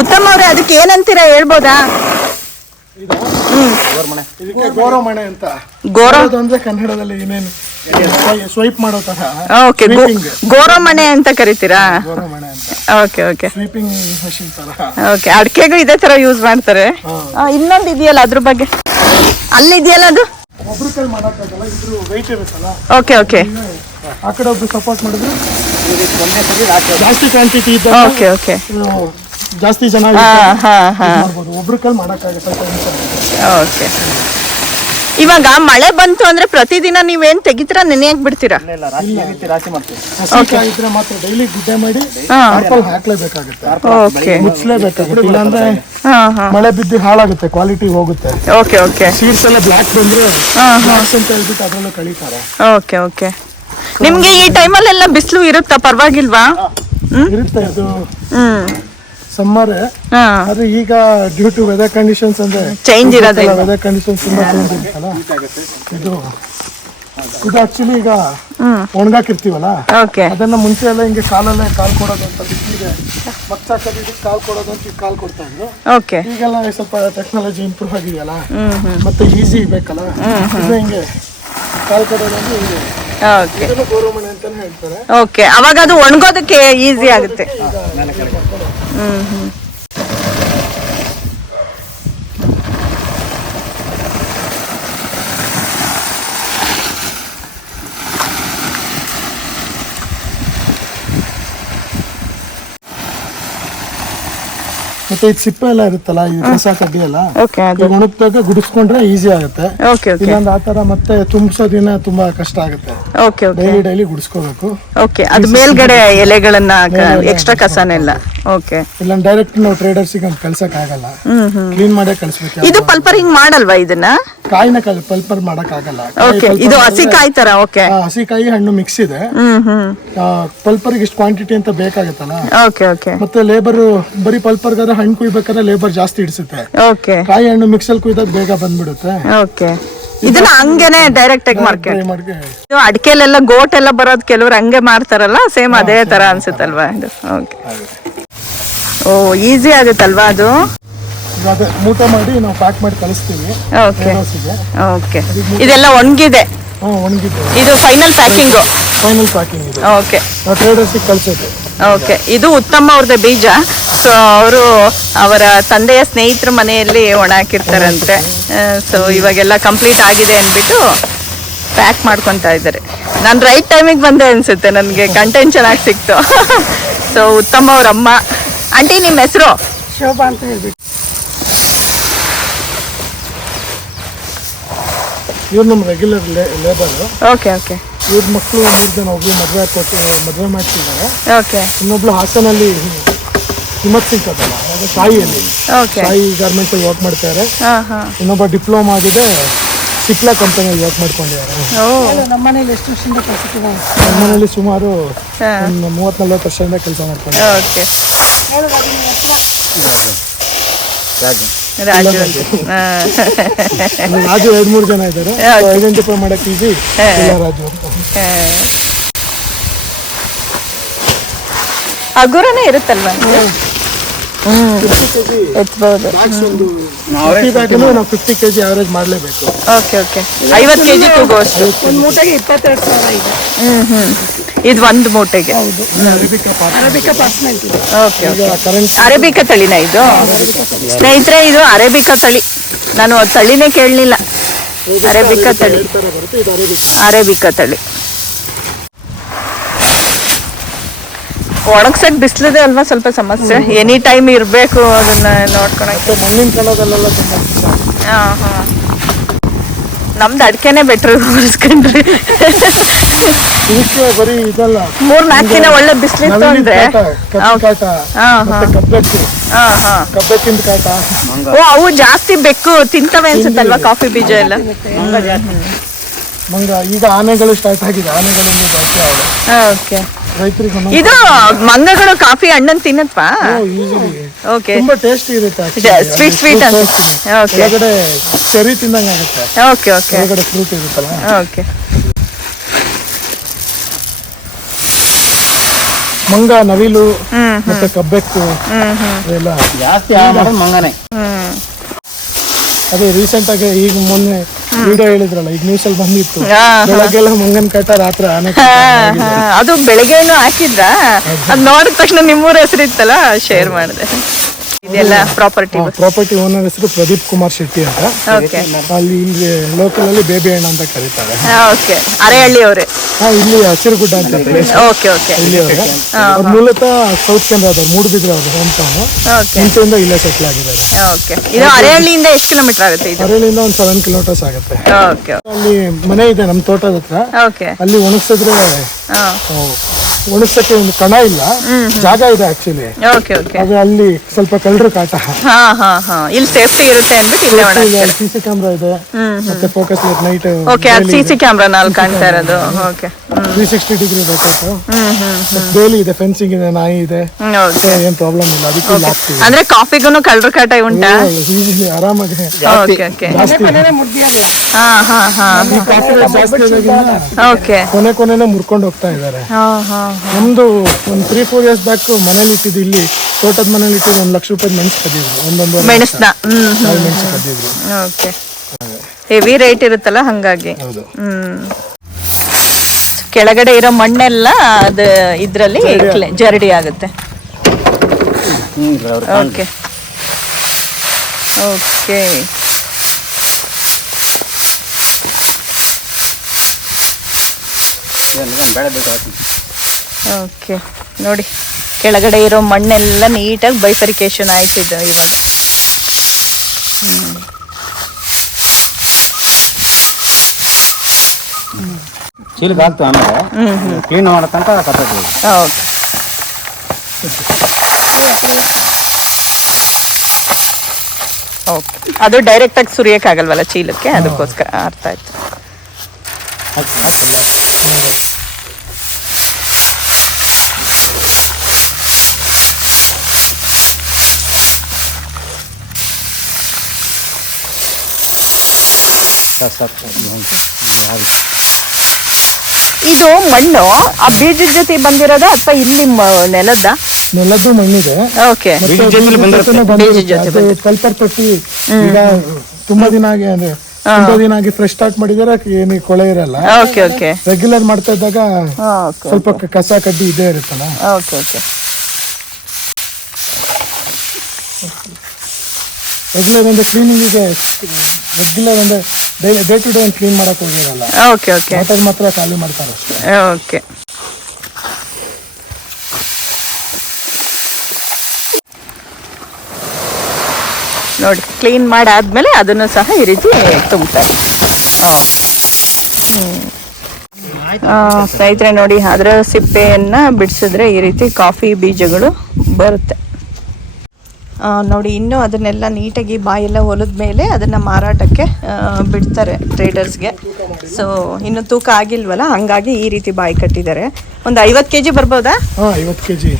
[SPEAKER 1] ಉತ್ತಮ ಅವ್ರೆ ಅದಕ್ಕೆ ಏನಂತೀರಾ ಹೇಳ್ಬೋದಾ? ಗೋರ
[SPEAKER 2] ಕನ್ನಡದಲ್ಲಿ ಏನೇನು? ಸ್ವೈಪ್ ಮಾಡೋ ತರ
[SPEAKER 1] ಓಕೆ. ಗೋರಮಣೆ ಅಂತ ಕರಿತೀರಾ? Okay okay.
[SPEAKER 2] ಸ್ವೀಪಿಂಗ್ ಮಷಿನ್ ತರ
[SPEAKER 1] ಓಕೆ. ಅಡಿಕೆಗೂ ಇದೇ ತರ ಯೂಸ್ ಮಾಡ್ತಾರೆ. ಇನ್ನೊಂದು ಇದೆಯಲ್ಲ ಅದ್ರ ಬಗ್ಗೆ? ಅಲ್ಲಿ ಇದೆಯಲ್ಲ ಅದು?
[SPEAKER 2] ಒಬ್ರು ಕೈ ಮಾಡಕ್ಕಾಗಲ್ಲ ಇದ್ರು ವೆಯ್ಟ್ ಇರುತ್ತಲ್ಲ.
[SPEAKER 1] ಓಕೆ ಓಕೆ
[SPEAKER 2] ಆ ಕಡೆ ಒಬ್ರು ಸಪೋರ್ಟ್ ಮಾಡಿದ್ರೆ ಜಾಸ್ತಿ ಕ್ವಾಂಟಿಟಿ ಇದ್ದ
[SPEAKER 1] ಓಕೆ ಓಕೆ
[SPEAKER 2] ಜಾಸ್ತಿ ಜನ ಮಾಡ್ಬೋದು ಒಬ್ರು ಕೈ ಮಾಡಕ್ಕಾಗತ್ತೆ
[SPEAKER 1] ಓಕೆ ಇವಾಗ ಮಳೆ ಬಂತು ಅಂದ್ರೆ ಪ್ರತಿದಿನ ನೀವೇನ್ ತೆಗಿತೀರಾ ನೆನೆಯಕ್ ಬಿಡ್ತೀರಾ?
[SPEAKER 3] ರಾಶಿ ಮಾಡ್ತೀವಿ.
[SPEAKER 2] ಹಸಿ ಇದ್ರೆ ಮಾತ್ರ ಡೈಲಿ ಗುಡ್ಡೆ ಮಾಡಿ
[SPEAKER 1] ಹಾ.
[SPEAKER 2] ಟಾರ್ಪಲ್ ಹಾಕ್ಲೇಬೇಕಾಗುತ್ತೆ.
[SPEAKER 1] ಓಕೆ
[SPEAKER 2] ಮುಚ್ಚಲೇಬೇಕಾಗುತ್ತೆ. ಇಲ್ಲಾಂದ್ರೆ
[SPEAKER 1] ಹಾ ಹಾ.
[SPEAKER 2] ಮಳೆ ಬಿದ್ದು ಹಾಳಾಗುತ್ತೆ ಕ್ವಾಲಿಟಿ ಹೋಗುತ್ತೆ.
[SPEAKER 1] ಓಕೆ ಓಕೆ
[SPEAKER 2] ಸೀಡ್ಸ್ ಎಲ್ಲ ಬ್ಲ್ಯಾಕ್ ಬಂದ್ರೆ ಅಂತ ಹೇಳ್ಬಿಟ್ಟು ಅದರಲ್ಲೂ ಕಳೀತಾರೆ.
[SPEAKER 1] ಓಕೆ ಓಕೆ ನಿಮ್ಗೆ ಈ ಟೈಮಲ್ಲೆಲ್ಲ ಬಿಸಿಲು ಇರುತ್ತಾ? ಪರವಾಗಿಲ್ವಾ?
[SPEAKER 2] ಇರುತ್ತೆ ಅದು
[SPEAKER 1] ಹ್ಮ್.
[SPEAKER 2] ಸಮ್ಮರ್
[SPEAKER 1] ಅದು
[SPEAKER 2] ಆದ್ರೆ ಈಗ ಡ್ಯೂ ಟು ವೆದರ್ ಕಂಡೀಷನ್ಸ್ ಅಂದ್ರೆ
[SPEAKER 1] ಚೇಂಜ್ ಇರೋದಿಲ್ಲ.
[SPEAKER 2] ವೆದರ್ ಕಂಡೀಷನ್ಸ್ ತುಂಬಾ ಚೇಂಜ್ ಇರುತ್ತಲ್ಲ? ಇದು ಇದು ಆಕ್ಚುಲಿ ಈಗ ಒಣಗಾಕಿರ್ತೀವಲ್ಲ?
[SPEAKER 1] ಓಕೆ
[SPEAKER 2] ಅದನ್ನ ಮುಂಚೆ ಎಲ್ಲ ಹಿಂಗೆ ಕಾಲಲ್ಲೇ ಕಾಲ್ ಕೊಡೋದು ಅಂತ ಬಿಸಿಲಿಗೆ ಮಚ್ಚಾಕೋದು ಇದಕ್ಕೆ ಕಾಲ್ ಕೊಡೋದು ಅಂತ ಕಾಲ್ ಕೊಡ್ತಾ ಇದ್ರು.
[SPEAKER 1] ಓಕೆ
[SPEAKER 2] ಈಗೆಲ್ಲ ಸ್ವಲ್ಪ ಟೆಕ್ನಾಲಜಿ ಇಂಪ್ರೂವ್ ಆಗಿದೆಯಲ್ಲ? ಮತ್ತೆ ಈಸಿ ಬೇಕಲ್ಲ? ಇದು ಹಿಂಗೆ ಕಾಲ್ ಕೊಡೋದು ಅಂದ್ರೆ ಹಿಂಗೆ.
[SPEAKER 1] ಓಕೆ ಅವಾಗ ಅದು ಒಣಗೋದಕ್ಕೆ ಈಸಿ ಆಗುತ್ತೆ. ಹ್ಮ್ ಹ್ಮ್
[SPEAKER 2] ಮತ್ತೆ ಇದು ಸಿಪ್ಪೆ ಎಲ್ಲ ಇರುತ್ತಲ್ಲ ಈ ಕಸ ಕಡ್ಡಿ ಎಲ್ಲ
[SPEAKER 1] ಓಕೆ ಅದು.
[SPEAKER 2] ಈಗ ಒಣಗ್ದಾಗ ಗುಡಿಸ್ಕೊಂಡ್ರೆ ಈಸಿ ಆಗುತ್ತೆ. ಇಲ್ಲಾಂದ್ರೆ ಆ ತರ ಮತ್ತೆ ತುಂಬಿಸೋದಿನ ತುಂಬಾ ಕಷ್ಟ ಆಗುತ್ತೆ. Daily daily ಗುಡಿಸ್ಕೋಬೇಕು.
[SPEAKER 1] ಓಕೆ ಅದು ಮೇಲ್ಗಡೆ ಎಲೆಗಳನ್ನ ಎಕ್ಸ್ಟ್ರಾ ಕಸನೆಲ್ಲ ಓಕೆ
[SPEAKER 2] ಇಲ್ಲ ಡೈರೆಕ್ಟ್ ನಾವು ಟ್ರೇಡರ್ಸಿಗೆ ಅಂತ ಕಳ್ಸಕ್ ಆಗಲ್ಲ. ಕ್ಲೀನ್ ಮಾಡೇ ಕಳ್ಸ್ಬೇಕು
[SPEAKER 1] ಇದು ಪಲ್ಪರಿಂಗ್ ಮಾಡಲ್ವಾ ಇದನ್ನ?
[SPEAKER 2] ಕಾಯಿನ ಕಲ್ ಪಲ್ಪರ್ ಮಾಡಕ್ ಆಗಲ್ಲ.
[SPEAKER 1] ಓಕೆ ಇದು ಹಸಿ ಕಾಯಿ ತರ ಓಕೆ
[SPEAKER 2] ಹಸಿ ಕಾಯಿ ಹಣ್ಣು ಮಿಕ್ಸ್ ಇದೆ. ಪಲ್ಪರ್ಗೆ ಇಷ್ಟು ಕ್ವಾಂಟಿಟಿ ಅಂತ ಬೇಕಾಗತ್ತಲ್ಲ?
[SPEAKER 1] ಓಕೆ ಓಕೆ
[SPEAKER 2] ಮತ್ತೆ ಲೇಬರ್ ಬರೀ ಪಲ್ಪರ್ಗಾದ್ರೆ ಹಣ್ಣು ಕುಯ್ಬೇಕಾದ್ರೆ ಲೇಬರ್ ಜಾಸ್ತಿ ಇಡಿಸುತ್ತೆ.
[SPEAKER 1] ಓಕೆ
[SPEAKER 2] ಕಾಯಿ ಹಣ್ಣು ಮಿಕ್ಸಲ್ ಕುಯ್ದಾಗ ಬೇಗ ಬಂದ್ಬಿಡುತ್ತೆ.
[SPEAKER 1] ಓಕೆ ಇದನ್ನ ಹಂಗೇನೆ ಡೈರೆಕ್ಟ್ ಆಗಿ ಮಾರ್ಕೆಟ್ ಅಡಿಕೆಲೆಲ್ಲ ಗೋಟ್ ಎಲ್ಲ ಬರೋದು ಕೆಲವ್ರು ಹಂಗೆ ಮಾಡ್ತಾರಲ್ಲ ಸೇಮ್ ಅದೇ ತರ ಅನ್ಸುತ್ತಲ್ವಾ ಇದು? ಓಕೆ ಓ ಈಸಿ ಆಗುತ್ತಲ್ವಾ ಅದು?
[SPEAKER 2] ಅದೇ ಮೂಟೆ ಮಾಡಿ ನಾವು ಪ್ಯಾಕ್ ಮಾಡಿ ಕಳಿಸ್ತೀವಿ.
[SPEAKER 1] ಓಕೆ. ಓಕೆ ಇದೆಲ್ಲ ಒಣಗಿದೆ.
[SPEAKER 2] ಹಾ ಒಣಗಿದ್ದು
[SPEAKER 1] ಇದು ಫೈನಲ್ ಪ್ಯಾಕಿಂಗು
[SPEAKER 2] ಫೈನಲ್ ಪ್ಯಾಕಿಂಗ್ ಇದೆ.
[SPEAKER 1] ಓಕೆ
[SPEAKER 2] ನಾವು ಟ್ರೇಡರ್ಸಿಗೆ ಕಳ್ಸೋದು.
[SPEAKER 1] ಓಕೆ ಇದು ಉತ್ತಮ ಅವ್ರದ್ದು ಬೀಜ. ಸೊ ಅವರು ಅವರ ತಂದೆಯ ಸ್ನೇಹಿತರ ಮನೆಯಲ್ಲಿ ಒಣ ಹಾಕಿರ್ತಾರಂತೆ. ಸೊ ಇವಾಗೆಲ್ಲ ಕಂಪ್ಲೀಟ್ ಆಗಿದೆ ಅಂದ್ಬಿಟ್ಟು ಪ್ಯಾಕ್ ಮಾಡ್ಕೊತಾ ಇದ್ದಾರೆ. ನಾನು ರೈಟ್ ಟೈಮಿಗೆ ಬಂದೆ ಅನ್ಸುತ್ತೆ. ನನಗೆ ಕಂಟೆಂಟ್ ಚೆನ್ನಾಗಿ ಸಿಕ್ತು. ಸೊ ಉತ್ತಮ ಅವ್ರ ಅಮ್ಮ. ಆಂಟಿ ನಿಮ್ಮ ಹೆಸರು?
[SPEAKER 4] ಶೋಭಾ ಅಂತ ಹೇಳ್ಬಿಟ್ಟು.
[SPEAKER 2] ಇವ್ರು ನಮ್ಮ ರೆಗ್ಯುಲರ್ ಲೇಬರ್
[SPEAKER 1] ಓಕೆ ಓಕೆ.
[SPEAKER 2] ಇವ್ರ ಮಕ್ಕಳು ಮೂರು ಜನ ಒಬ್ರು ಮದುವೆ ಕೊಟ್ಟು ಮದುವೆ ಮಾಡ್ತಿದ್ದಾರೆ.
[SPEAKER 1] ಓಕೆ.
[SPEAKER 2] ಇನ್ನೊಬ್ಳು ಹಾಸನಲ್ಲಿ ಹಿಮತ್ ಸಿಂಗ್ ಅದಲ್ಲ ಸಾಯಿಯಲ್ಲಿ
[SPEAKER 1] ಓಕೆ.
[SPEAKER 2] ಸಾಯಿ ಗಾರ್ಮೆಂಟ್ ಅಲ್ಲಿ ವರ್ಕ್ ಮಾಡ್ತಾರೆ
[SPEAKER 1] ಹಾಂ ಹಾಂ.
[SPEAKER 2] ಇನ್ನೊಬ್ಬ ಡಿಪ್ಲೊಮಾ ಆಗಿದೆ ಸಿಪ್ಲಾ ಕಂಪನಿಯಲ್ಲಿ ವರ್ಕ್ ಮಾಡ್ಕೊಂಡಿದ್ದಾರೆ.
[SPEAKER 4] ನಮ್ಮ ಮನೇಲಿ ಎಷ್ಟು ವರ್ಷದಿಂದ ಕೆಲಸ
[SPEAKER 2] ನಮ್ಮ ಮನೇಲಿ ಸುಮಾರು ಮೂವತ್ತ್ ನಲ್ವತ್ತು ವರ್ಷದಿಂದ ಕೆಲಸ ಮಾಡ್ಕೊಂಡಿದ್ದಾರೆ.
[SPEAKER 4] ರಾಜು?
[SPEAKER 1] ರಾಜು
[SPEAKER 2] ಎರಡ್ ಮೂರು ಜನ ಇದ್ದಾರೆ. ಐಡೆಂಟಿಫೈ ಮಾಡಕ್ ಈಸಿ ರಾಜು ಅಂತ.
[SPEAKER 1] ಹಗುರನೇ ಇರುತ್ತಲ್ವಾ?
[SPEAKER 2] ಬ್ಯಾಗ್ ನಾವು ಫಿಫ್ಟಿ ಕೆ ಜಿ ಮಾಡಲೇಬೇಕು.
[SPEAKER 1] ಓಕೆ ಓಕೆ ಐವತ್ತು ಕೆ ಜಿ ತೂಗೋಷ್ಟು
[SPEAKER 4] ಒಂದು ಮೂಟೆಗೆ ಇಪ್ಪತ್ತೆರಡು ಸಾವಿರ ಇದೆ.
[SPEAKER 1] ಹ್ಮ್ ಹ್ಮ್. ಇದು ಒಂದು ಮೂಟೆಗೆ.
[SPEAKER 4] ಹೌದು.
[SPEAKER 2] ಅರೇಬಿಕಾ ಪಾರ್ಟ್
[SPEAKER 4] ಇದೆ.
[SPEAKER 1] ಓಕೆ ಓಕೆ ಅರೇಬಿಕಾ ತಳಿನ ಇದು? ಸ್ನೇಹಿತರೆ ಇದು ಅರೇಬಿಕಾ ತಳಿ. ನಾನು ತಳಿನೇ ಕೇಳಲಿಲ್ಲ. ಅರೇಬಿಕಾ ತಳಿ
[SPEAKER 2] ತರ ಬರುತ್ತೆ ಇದು ಅರೇಬಿಕಾ.
[SPEAKER 1] ಅರೇಬಿಕಾ ತಳಿ. ಒಣಗ್ಸಕ್ ಬಿಸಿಲಿದೆ ಅಲ್ವಾ ಸ್ವಲ್ಪ ಸಮಸ್ಯೆ. ಎನಿ ಟೈಮ್ ಇರಬೇಕು ಅದನ್ನ ನೋಡ್ಕೊಳಕ್ಕೆ.
[SPEAKER 2] ಮಣ್ಣಿನ ಕಣದಲ್ಲೆಲ್ಲ
[SPEAKER 1] ಹಾಂ ಹಾಂ. ನಮ್ದು ಅಡಿಕೆನೆ ಬೆಟ್ರ್
[SPEAKER 2] ಉಳಿಸ್ಕೊಂಡ್ರಿ ಬರೀ ಇದಲ್ಲ.
[SPEAKER 1] ಮೂರ್ ನಾಲ್ಕು ದಿನ ಒಳ್ಳೆ ಬಿಸಿಲಿತ್ತು ಅಂದ್ರೆ.
[SPEAKER 2] ಕಬ್ಬೆಕ್ಕಿಂದ ಕಾಟ.
[SPEAKER 1] ಓ ಅವು ಜಾಸ್ತಿ ಬೆಕ್ಕು ತಿಂತವೆ ಅನ್ಸುತ್ತಲ್ವಾ ಕಾಫಿ ಬೀಜ ಎಲ್ಲ?
[SPEAKER 2] ಮಂಗ ಈಗ ಆನೆಗಳು ಸ್ಟಾರ್ಟ್ ಆಗಿದೆ ಆನೆಗಳಿಂದ ಜಾಸ್ತಿ ಆಗಿದೆ
[SPEAKER 1] ಓಕೆ. ಇದು ಮಂಗಗಳು ಕಾಫಿ ಹಣ್ಣನ್ ತಿನ್ನತ್ವಾ?
[SPEAKER 2] ಸ್ವೀಟ್
[SPEAKER 1] ಓಕೆ
[SPEAKER 2] ತುಂಬಾ ಟೇಸ್ಟಿ ಇರುತ್ತೆ
[SPEAKER 1] ಸ್ವೀಟ್
[SPEAKER 2] ಸ್ವೀಟ್
[SPEAKER 1] ಅಂತ. Okay.
[SPEAKER 2] ಒಳಗಡೆ ಚೆರಿ ತಿಂದಂಗೆ ಆಗುತ್ತೆ.
[SPEAKER 1] ಓಕೆ ಓಕೆ
[SPEAKER 2] ಒಳಗಡೆ ಫ್ರೂಟ್ ಇರುತ್ತಲ್ಲ.
[SPEAKER 1] ಓಕೆ
[SPEAKER 2] ಮಂಗ ನವಿಲು
[SPEAKER 1] ಹ್ಮ್
[SPEAKER 2] ಮತ್ತೆ ಕಬ್ಬೆಕ್ಕು ಇವೆಲ್ಲ.
[SPEAKER 3] ಜಾಸ್ತಿ ಮಂಗನೆ.
[SPEAKER 2] ಅದೇ ರೀಸೆಂಟ್ ಆಗಿ ಈಗ ಮೊನ್ನೆ ವಿಡಿಯೋ ಹೇಳಿದ್ರಲ್ಲ ಈಗ ನ್ಯೂಸ್ ಅಲ್ಲಿ ಬಂದಿತ್ತು.
[SPEAKER 1] ಬೆಳಗ್ಗೆ
[SPEAKER 2] ಬೆಳಗ್ಗೆಲ್ಲ ಮುಂಗನ್ ಕಾಟ ರಾತ್ರಿ ಆನೆ.
[SPEAKER 1] ಅದು ಬೆಳಿಗ್ಗೆನು ಹಾಕಿದ್ರ? ಅದ್. ನೋಡಿದ ತಕ್ಷಣ ನಿಮ್ಮೂರ ಹೆಸರು ಇತ್ತಲ್ಲ ಶೇರ್ ಮಾಡಿದೆ. ಇದೆಲ್ಲ ಪ್ರಾಪರ್ಟಿ
[SPEAKER 2] ಪ್ರಾಪರ್ಟಿ ಓನರ್ ಹೆಸರು ಪ್ರದೀಪ್ ಕುಮಾರ್ ಶೆಟ್ಟಿ ಅಂತ.
[SPEAKER 1] ಓಕೆ
[SPEAKER 2] ಅಲ್ಲಿ ಇಲ್ಲಿ ಲೋಕಲ್ ಅಲ್ಲಿ ಬೇಬಿ ಹಣ್ಣ ಅಂತ ಕರೀತಾರೆ.
[SPEAKER 1] ಓಕೆ ಅರೆಹಳ್ಳಿ ಅವರೇ
[SPEAKER 2] ಹಾ ಇಲ್ಲಿ ಹಸಿರುಗುಡ್ಡ ಅಂತ
[SPEAKER 1] ಓಕೆ ಓಕೆ
[SPEAKER 2] ಇಲ್ಲಿ ಅವ್ರೆ ಮೂಲತಃ ಸೌತ್ ಕೇಂದ್ರ ಮೂಡುಬಿದ್ರೆ ಅವರು ಹೋಮ್ ಟೌನ್
[SPEAKER 1] ಓಕೆ
[SPEAKER 2] ಮುಂಚೆಯಿಂದ ಇಲ್ಲೇ ಸೆಟ್ಲ್ ಆಗಿದ್ದಾರೆ.
[SPEAKER 1] ಓಕೆ ಇದು ಅರೆಹಳ್ಳಿಯಿಂದ ಎಷ್ಟು ಕಿಲೋಮೀಟರ್ ಆಗುತ್ತೆ ಇದು?
[SPEAKER 2] ಒಂದು ಸೆವೆನ್ ಕಿಲೋಮೀಟರ್ಸ್ ಆಗುತ್ತೆ.
[SPEAKER 1] ಓಕೆ
[SPEAKER 2] ಅಲ್ಲಿ ಮನೆ ಇದೆ ನಮ್ಮ ತೋಟದ ಹತ್ರ.
[SPEAKER 1] ಓಕೆ
[SPEAKER 2] ಅಲ್ಲಿ ಒಣಗಿಸಿದ್ರೆ
[SPEAKER 1] ಹಾಂ
[SPEAKER 2] ಒಣಗ್ಸಕ್ಕೆ ಒಂದು ಕಣ ಇಲ್ಲ. ಜಾಗ ಇದೆ ಆಕ್ಚುಲಿ
[SPEAKER 1] ಓಕೆ ಓಕೆ
[SPEAKER 2] ಅದು ಅಲ್ಲಿ ಸ್ವಲ್ಪ ಕಳ್ಳರು ಕಾಟ.
[SPEAKER 1] ಹಾ ಹಾ ಹಾ. ಇಲ್ಲಿ ಸೇಫ್ಟಿ ಇರುತ್ತೆ ಅಂದ್ಬಿಟ್ಟು ಇಲ್ಲೇ ಒಣ
[SPEAKER 2] ಸಿ ಸಿ ಕ್ಯಾಮ್ರಾ ಇದೆ. ಮತ್ತೆ ಫೋಕಸ್ ಲೈಟ್ ನೈಟ್
[SPEAKER 1] ಓಕೆ ಅದು ಸಿ ಸಿ ಕ್ಯಾಮ್ರಾ ನಾಲ್ ಕಾಣ್ತಾ ಇರೋದು. Okay
[SPEAKER 2] three sixty degree rotate
[SPEAKER 1] hmm hmm
[SPEAKER 2] ಬೇಲಿ ಇದೆ ಫೆನ್ಸಿಂಗ್ ಇದೆ ನಾಯಿ ಇದೆ. ಸೊ ಏನ್ ಪ್ರಾಬ್ಲಮ್ ಇಲ್ಲ ಅದಕ್ಕೆ
[SPEAKER 1] ಅಂದ್ರೆ ಕಾಫಿಗೂ ಕಳ್ಳರು ಕಾಟ ಉಂಟಾ?
[SPEAKER 2] ಈಸಿಲಿ ಆರಾಮಾಗಿ.
[SPEAKER 1] ಓಕೆ ಓಕೆ ಹಾ ಹಾ ಹಾ. ಓಕೆ
[SPEAKER 2] ಕೊನೆ ಕೊನೆನೆ ಮುರ್ಕೊಂಡು ಹೋಗ್ತಾ ಇದ್ದಾರೆ.
[SPEAKER 1] ಹಾ ಹಾ.
[SPEAKER 2] ನಮ್ದು ಒಂದು ತ್ರೀ ಫೋರ್ ಇಯರ್ಸ್ ಬ್ಯಾಕ್ ಮನೇಲಿ ಇಟ್ಟಿದ್ದು ಇಲ್ಲಿ ತೋಟದ ಮನೇಲಿ ಇಟ್ಟಿದ್ದು ಒಂದು ಲಕ್ಷ ರೂಪಾಯಿ ಮೆಣಸು ಕದ್ದಿದ್ರು ಒಂದೊಂದು
[SPEAKER 1] ಮೆಣಸ್ನ? ಹ್ಮ್
[SPEAKER 2] ಕಾಳು ಮೆಣಸು ಕದ್ದಿದ್ರು
[SPEAKER 1] ಓಕೆ. ಹೆವಿ ರೇಟ್ ಇರುತ್ತಲ್ಲ ಹಂಗಾಗಿ.
[SPEAKER 2] ಹೌದು.
[SPEAKER 1] ಹ್ಮ್. ಕೆಳಗಡೆ ಇರೋ ಮಣ್ಣೆಲ್ಲ ಅದು ಇದ್ರಲ್ಲಿ ಜರಡಿ ಆಗುತ್ತೆ. ಓಕೆ. ಓಕೆ.
[SPEAKER 3] ಬೆಳೆ ಬೇಕಾಗ್ತದೆ
[SPEAKER 1] ಓಕೆ ನೋಡಿ ಕೆಳಗಡೆ ಇರೋ ಮಣ್ಣೆಲ್ಲ ನೀಟಾಗಿ ಬೈಫರಿಕೇಶನ್ ಆಯ್ತು ಇದು ಇವಾಗ
[SPEAKER 3] ಚೀಲಕ್ಕೆ ಹಾಕ್ತು ಆಮೇಲೆ ಕ್ಲೀನ್ ಮಾಡೋ ಕಟ್ಟಿ
[SPEAKER 1] ಓಕೆ. ಓಕೆ. ಅದು ಡೈರೆಕ್ಟಾಗಿ ಸುರಿಯೋಕ್ಕಾಗಲ್ವಲ್ಲ ಚೀಲಕ್ಕೆ? ಅದಕ್ಕೋಸ್ಕರ ಅರ್ಥ ಆಯ್ತು. ಇದು ಮಣ್ಣು ಆ ಬೀಜದ ಜೊತೆ ಬಂದಿರೋದ ಅಥವಾ ಇಲ್ಲಿ ಮ- ನೆಲದ?
[SPEAKER 2] ನೆಲದ್ದು ಮಣ್ಣಿದೆ.
[SPEAKER 1] ಓಕೆ
[SPEAKER 3] ಬೀಜದ ಜೊತೆಲಿ ಬಂದಿರುತ್ತೆ.
[SPEAKER 1] ಬೀಜದ ಜೊತೆ
[SPEAKER 2] ಕಲ್ಪರ್ ತೊಟ್ಟಿ ಈಗ ತುಂಬಾ ದಿನ ಆಗಿ ಅಂದ್ರೆ ತುಂಬಾ ದಿನ ಆಗಿ ಫ್ರೆಶ್ ಸ್ಟಾರ್ಟ್ ಮಾಡಿದಾರೆ ಏನು ಕೊಳೆ ಇರಲ್ಲ.
[SPEAKER 1] ಓಕೆ ಓಕೆ
[SPEAKER 2] ರೆಗ್ಯುಲರ್ ಮಾಡ್ತಾ ಇದ್ದಾಗ
[SPEAKER 1] ಓಕೆ
[SPEAKER 2] ಸ್ವಲ್ಪ ಕ- ಕಸ ಕಡ್ಡಿ ಇದೇ ಇರುತ್ತಲ್ಲ.
[SPEAKER 1] ಓಕೆ ಓಕೆ
[SPEAKER 2] ರೆಗ್ಯುಲರ್ ಅಂದ್ರೆ ಇದೆ ರೆಗ್ಯುಲರ್ ಅಂದ್ರೆ ಡೇ ಟು ಡೇ ಕ್ಲೀನ್ ಮಾಡಕ್ ಹೋಗಿರಲ್ಲ.
[SPEAKER 1] ಓಕೆ ಓಕೆ
[SPEAKER 2] ವಾಟರ್ ಮಾತ್ರ ಖಾಲಿ ಮಾಡ್ತಾರೆ ಅಷ್ಟೇ.
[SPEAKER 1] ಓಕೆ ನೋಡಿ ಕ್ಲೀನ್ ಮಾಡಾದ್ಮೇಲೆ ಅದನ್ನು ಸಹ ಈ ರೀತಿ ತುಂಬ್ತಾರೆ ಸ್ನೇಹಿತರೆ ನೋಡಿ ಅದರ ಸಿಪ್ಪೆಯನ್ನ ಬಿಡಿಸಿದ್ರೆ ಈ ರೀತಿ ಕಾಫಿ ಬೀಜಗಳು ಬರುತ್ತೆ. ನೋಡಿ ಇನ್ನೂ ಅದನ್ನೆಲ್ಲ ನೀಟಾಗಿ ಬಾಯೆಲ್ಲ ಹೊಲದ ಮೇಲೆ ಅದನ್ನು ಮಾರಾಟಕ್ಕೆ ಬಿಡ್ತಾರೆ ಟ್ರೇಡರ್ಸ್ಗೆ ಸೊ ಇನ್ನು ತೂಕ ಆಗಿಲ್ವಲ್ಲ ಹಂಗಾಗಿ ಈ ರೀತಿ ಬಾಯಿ ಕಟ್ಟಿದ್ದಾರೆ. ಒಂದು ಐವತ್ತು ಕೆ ಜಿ ಬರ್ಬೋದಾ?
[SPEAKER 2] ಹಾಂ ಐವತ್ತು K G